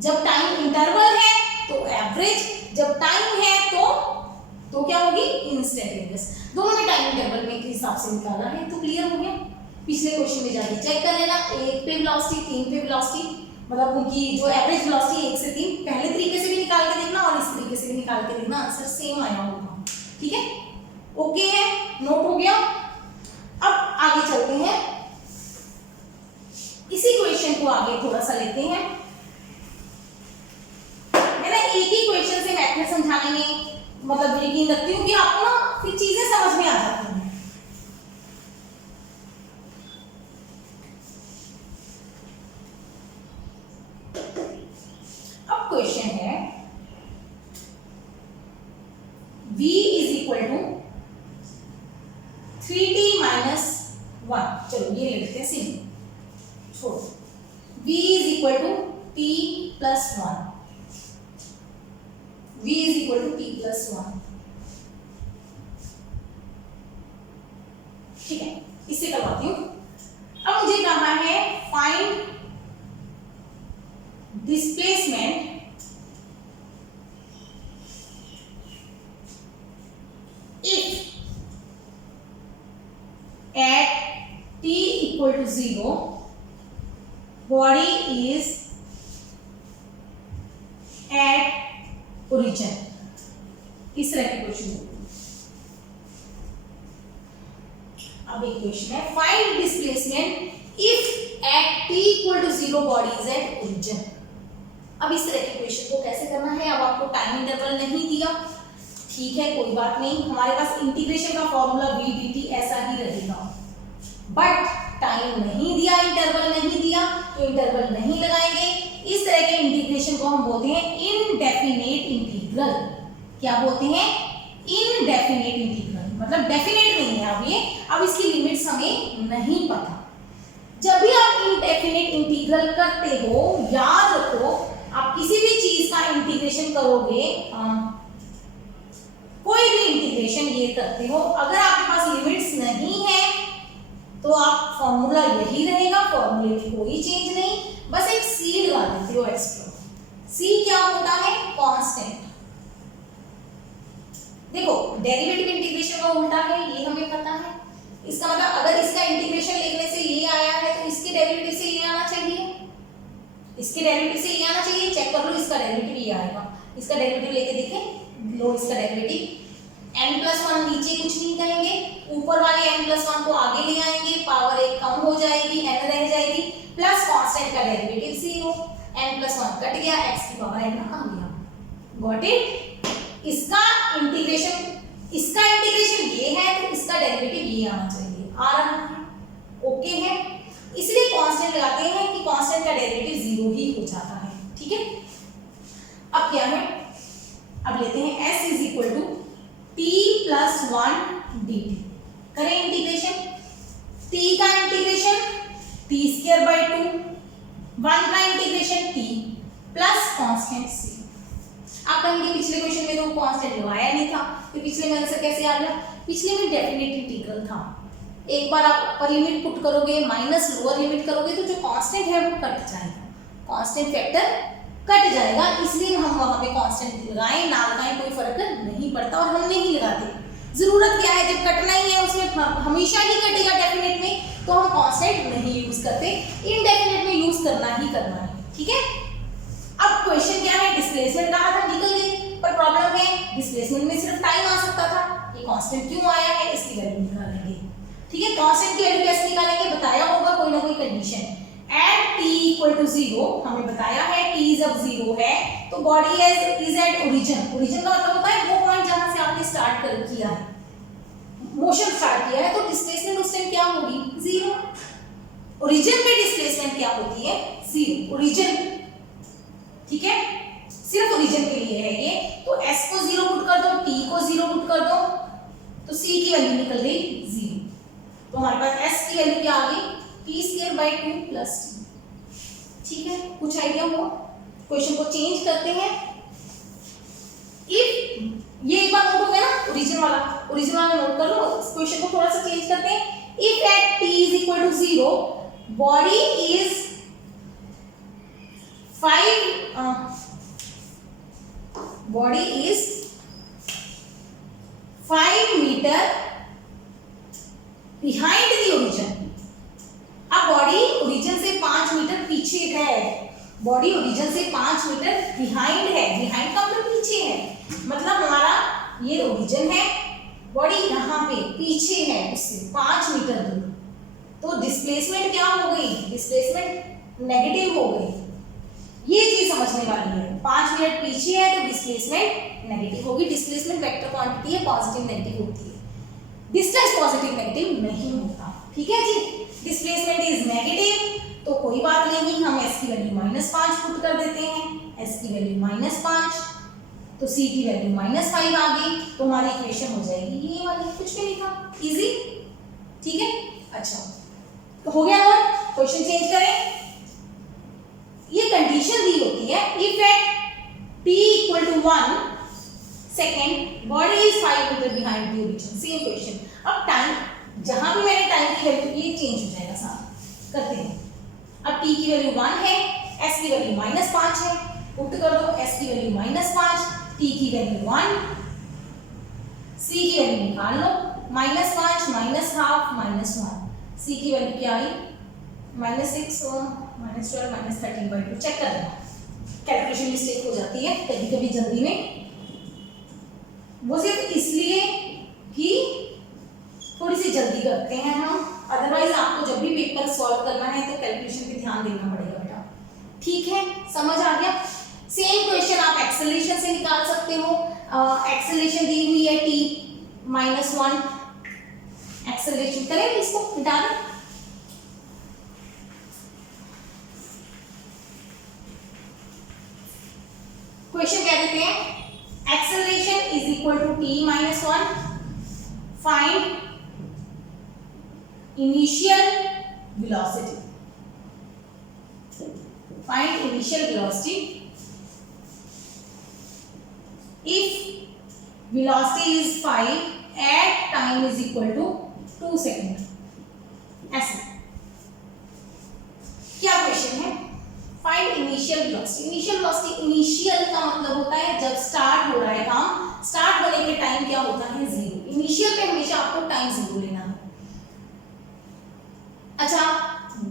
जब टाइम इंटरवल है तो एवरेज, जब टाइम है तो क्या होगी इंस्टेंटेनियस। दोनों में टाइम इंटरवल में के हिसाब से निकाला है। तो क्लियर हो गया। पिछले क्वेश्चन में जाके चेक कर लेना, 1 पे वेलोसिटी 3 पे वेलोसिटी, मतलब उनकी जो एवरेज वेलोसिटी 1 से 3, पहले तरीके से भी निकाल के देखना और इस तरीके से भी निकाल के देखना, आंसर सेम आया होगा। ठीक है, ओके है, नोट हो गया। अब आगे चलते हैं, इसी क्वेश्चन को आगे थोड़ा सा लेते हैं। मैं ना एक ही क्वेश्चन से मैथड समझाने में मतलब यकीन रखती हूँ कि आपको ना फिर चीजें समझ में आ जाती हैं। अब क्वेश्चन है v is equal to 3t minus 1। चलो ये लिखते हैं सिंपल, छोड़ो। v is equal to t plus 1, v is equal to t plus 1। ठीक है, इससे करवाती हूं। अब मुझे कहा है find displacement if at t equal to 0 body is at origin। इस तरह के क्वेश्चन। अब एक क्वेश्चन है find displacement if at t equal to 0 body is at origin। अब इस तरह के क्वेश्चन को कैसे करना है। अब आपको टाइम इंटरवल नहीं दिया, ठीक है, कोई बात नहीं, हमारे पास इंटीग्रेशन का फॉर्मूला v dt ऐसा ही रहेगा, बट टाइम नहीं दिया, इंटरवल नहीं दिया, तो इंटरवल नहीं लगाएंगे। इस तरह के इंटीग्रेशन को हम बोलते हैं इनडेफिनेट इंटीग्रल। क्या बोलते हैं? इनडेफिनेट इंटीग्रल, मतलब डेफिनेट नहीं है अब ये, अब इसकी लिमिट्स हमें नहीं पता। जब भी आप इनडेफिनेट इंटीग्रल करते हो, याद रखो, आप किसी भी चीज का इंटीग्रेशन करोगे, कोई भी इंटीग्रेशन ये करते हो, अगर आपके पास लिमिट्स नहीं है तो आप फॉर्मूला यही रहेगा, फॉर्मूले में कोई चेंज नहीं, बस एक सी लगा देते हो एक्स्ट्रा। सी क्या होता है? कांस्टेंट। देखो डेरिवेटिव इंटीग्रेशन का उल्टा है, ये हमें पता है। इसका मतलब अगर इसका इंटीग्रेशन लिखने से ये आया है तो इसके डेरिवेटिव से ये आना चाहिए, इसके डेरिवेटिव से ये आना चाहिए। चेक कर लो, इसका डेरिवेटिव ये आएगा। इसका डेरिवेटिव लेके देखें, लो इसका डेरिवेटिव n+1 नीचे कुछ नहीं करेंगे, ऊपर वाले n+1 को आगे ले आएंगे, पावर 1 कम हो जाएगी, n रह जाएगी, प्लस कांस्टेंट का डेरिवेटिव 0, n+1 कट गया, x की पावर n आ गया। Got it? इसका इंटीग्रेशन ये है तो इसका डेरिवेटिव ये आना चाहिए, आ रहा है, ओके है। इसलिए कांस्टेंट लगाते हैं कि कांस्टेंट का डेरिवेटिव 0 ही हो जाता है। ठीक है, अब क्या है, अब लेते हैं s is equal to t plus 1 dt। करें इंटीग्रेशन, t का इंटीग्रेशन t स्क्वायर बाई 2, 1 का integration t plus constant c। आप कहेंगे पिछले क्वेश्चन में तो कांस्टेंट लगाया नहीं था, तो पिछले में आंसर कैसे आ गया? पिछले में डेफिनेट इंटीग्रल था। एक बार आप अपर लिमिट पुट करोगे माइनस लोअर लिमिट करोगे तो जो कांस्टेंट है वो कट जाएगा, कांस्टेंट फैक्टर कट जाएगा, इसलिए हम वहां पे कांस्टेंट लगाएं ना लगाएं कोई फर्क नहीं पड़ता, और हम नहीं लगाते। जरूरत क्या है, जब कटना ही है उसमें हमेशा ही कटेगा डेफिनेट में, तो हम कांस्टेंट नहीं यूज करते, इनडेफिनेट में यूज करना ही करना है। ठीक है, अब क्वेश्चन क्या है, डिस्प्लेसमेंट कहा था निकल गई, पर प्रॉब्लम है डिस्प्लेसमेंट में सिर्फ टाइम आ सकता था, ये कांस्टेंट क्यों आया है, इसकी वैल्यू निकालेंगे। ठीक है, कांस्टेंट की वैल्यू कैसे निकालेंगे, बताया होगा कोई ना कोई condition. At t equal to 0 हमें बताया है, t जब 0 है तो body is at origin. Origin का मतलब होता है वो पॉइंट जहां से आपने स्टार्ट कर किया है, मोशन स्टार्ट किया है, तो डिस्प्लेसमेंट उस टाइम क्या होगी? 0। ओरिजिन पे डिस्प्लेसमेंट क्या होती है? 0। ओरिजिन, ठीक है, सिर्फ ओरिजिन के लिए है ये, तो s को 0 पुट कर दो, t को 0 पुट कर दो, तो c की वैल्यू निकल गई 0। तो हमारे पास s की वैल्यू क्या आ गई? t square by 2 plus t। ठीक है, कुछ आइडिया हुआ? क्वेश्चन को चेंज करते हैं। इफ ये एक बार नोट हो गया ना, ओरिजिन वाला नोट कर लो। इस क्वेश्चन को थोड़ा सा चेंज करते हैं। If at t is equal to 0 body is 5 body is 5 meter behind the origin. अब बॉडी ओरिजिन से 5 मीटर पीछे है, बॉडी ओरिजिन से 5 मीटर बिहाइंड है, बिहाइंड का मतलब पीछे है, मतलब हमारा ये ओरिजिन है, बॉडी यहाँ पे पीछे है उससे 5 मीटर दूर, तो डिस्प्लेसमेंट क्या हो गई, डिस्प्लेसमेंट नेगेटिव हो गई। ये चीज समझने वाली है, 5 मिनट पीछे है तो डिस्प्लेसमेंट नेगेटिव होगी। डिस्प्लेसमेंट वेक्टर क्वांटिटी है, पॉजिटिव नेगेटिव होती है, डिस्टेंस पॉजिटिव नेगेटिव नहीं होता। ठीक है जी, डिस्प्लेसमेंट इज नेगेटिव तो कोई बात नहीं, हम s की वैल्यू -5 पुट कर देते हैं, s की वैल्यू -5 तो c की वैल्यू -5 आ गई, तो हमारी इक्वेशन हो जाएगी ये वाली, कुछ भी नहीं था, इजी। ठीक है, अच्छा तो हो गया। और क्वेश्चन चेंज करें, ये कंडीशन दी होती है if at t = 1 second body is 5 meter behind the origin, same question. अब टाइम, जहां भी मैंने टाइम की वैल्यू ये चेंज हो जाएगा, साथ करते हैं। अब t की वैल्यू 1 है, s की वैल्यू -5 है, पुट कर दो, s की वैल्यू -5, t की वैल्यू 1, c की वैल्यू निकाल लो, -5 -½ -1, c की वैल्यू क्या आई, -6 -12 -13/2। चेक कर लेना, कैलकुलेशन मिस्टेक हो जाती है कभी कभी जल्दी में, वो सिर्फ इसलिए कि थोड़ी सी जल्दी करते हैं हम, अदरवाइज आपको जब भी पेपर सॉल्व करना है तो कैलकुलेशन पे ध्यान देना पड़ेगा बेटा। ठीक है, समझ आ गया। सेम क्वेश्चन आप एक्सेलरेशन से निकाल सकते हो। एक्सेलरेशन दी हुई है t-1, एक्सेलरेशन करें, इसको मिटा दें। क्वेश्चन क्या देते हैं, acceleration is equal to t-1, find initial velocity, find initial velocity if velocity is 5 at time is equal to 2 second. ऐसे क्या क्वेश्चन है, find initial velocity. Initial velocity, initial का मतलब होता है जब स्टार्ट हो रहा है काम, स्टार्ट होने के टाइम क्या होता है, 0। इनिशियल पे हमेशा आपको टाइम 0 लेना है। अच्छा,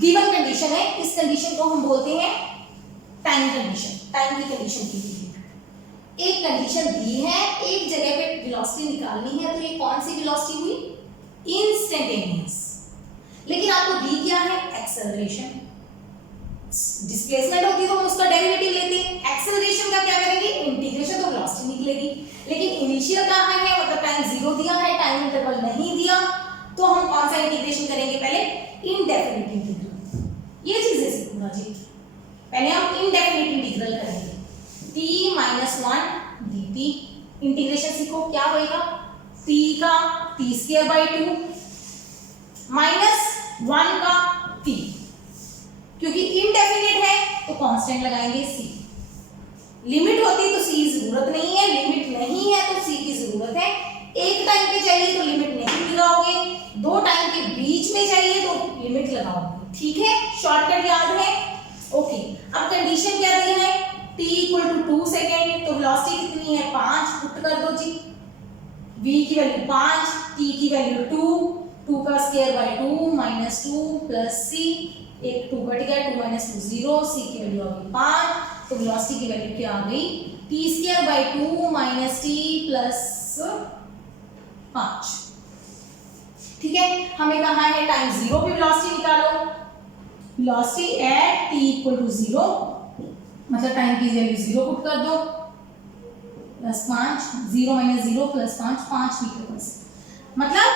गिवन कंडीशन है, इस कंडीशन को हम बोलते हैं टाइम कंडीशन, टाइम की कंडीशन की हुई है। एक कंडीशन दी है, एक जगह पे वेलोसिटी निकालनी है, तो ये कौन सी वेलोसिटी हुई, इंस्टेंटेनियस। लेकिन आपको दी क्या है, एक्सेलरेशन। डिस्प्लेसमेंट होती तो हम उसका डेरिवेटिव लेते, एक्सेलरेशन का क्या करेंगे, इंटीग्रेशन, तो वेलोसिटी निकलेगी। लेकिन इनिशियल कहाँ है, मतलब टाइम 0 दिया है, टाइम इंटरवल नहीं दिया, तो हम कौन सा इंटीग्रेशन करेंगे, पहले इनडेफिनिट इंटीग्रल। ये चीजें सीखूंगा जी, पहले हम इनडेफिनिट इंटीग्रल करेंगे, t-1 dt इंटीग्रेशन सीखो, क्या होएगा, t का t²/2 -1 का t, क्योंकि इनडेफिनिट है तो कांस्टेंट लगाएंगे c। लिमिट होती तो c की जरूरत नहीं है, लिमिट नहीं है तो c की जरूरत है। एक टाइम पे चाहिए तो लिमिट नहीं लगाओगे, 2 टाइम के बीच में चाहिए तो लिमिट लगाओगे। ठीक है, शॉर्टकट याद है। ओके, अब कंडीशन क्या दी है, t = 2 सेकेंड, तो वेलोसिटी कितनी है, 5, पुट कर दो जी, v की वैल्यू 5, t की वैल्यू 2, 2 का स्क्वायर/2 -2 प्लस c, एक 2 कट गया, 2 - 2 0, c की वैल्यू आ गई 5, तो वेलोसिटी की वैल्यू क्या आ गई, t²/2 - t प्लस 5। ठीक है, हमें कहा है टाइम 0 पे वेलोसिटी निकालो, वेलोसिटी एट t = 0, मतलब टाइम की वैल्यू 0 पुट कर दो, plus 5, 0 - 0 plus 5, 5 metre per second. मतलब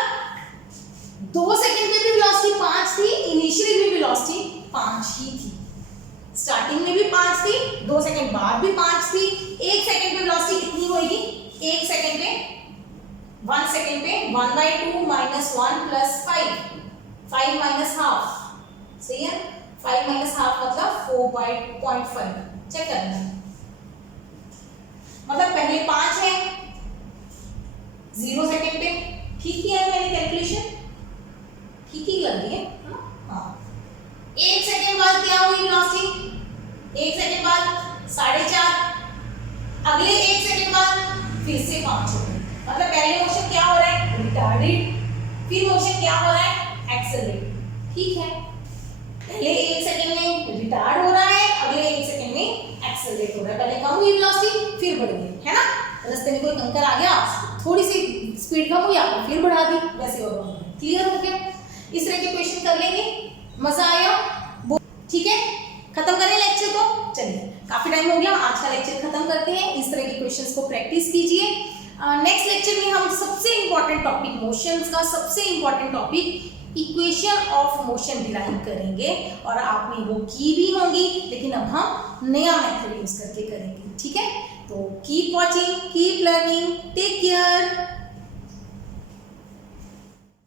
2 सेकेंड में भी वेलोसिटी 5 थी, इनिशियली भी वेलोसिटी 5 ही थी, स्टार्टिंग में भी 5 थी, 2 सेकेंड बाद भी 5 थी। 1 सेकेंड पे वेलोसिटी कितनी होगी, 1 सेकेंड पे 1 सेकेंड पे 1/2 -1 प्लस 5, 5 -½ सही है, 5 -½ मतलब 4.5। चेक करना, मतलब पहले 5 है 0 सेकेंड पे, ठीक किया है मैंने कैलकुलेशन, ठीक ही लग रही है। हाँ, 1 सेकेंड बाद क्या हुई वेलोसिटी, 1 सेकेंड बाद 6.5 से 5 हो गए। मतलब पहले मोशन क्या हो रहा है, रिटार्डेड, फिर मोशन क्या हो रहा है, एक्सेलरेट। ठीक है, पहले 1 सेकंड में रिटार्ड हो रहा है, अगले 1 सेकंड में एक्सेलरेट हो रहा है। पहले कम हुई वेलोसिटी, फिर बढ़ गई, है ना। रास्ते में कोई कंकर आ गया, थोड़ी सी स्पीड कम हुई, आपने फिर बढ़ा दी, वैसे और क्लियर हो गया। इस तरह के क्वेश्चन कर लेंगे। मजा आया? ठीक है, खत्म करें लेक्चर को। चलिए, काफी टाइम हो गया, आज का लेक्चर खत्म करते हैं। इस तरह के क्वेश्चंस को प्रैक्टिस कीजिए। नेक्स्ट लेक्चर में हम सबसे इंपॉर्टेंट टॉपिक, मोशंस का सबसे important topic equation of motion derive करेंगे, और आपने वो की भी होंगी, लेकिन अब हम नया मेथड यूज करके करेंगे। ठीक है, तो keep watching, keep learning, take care.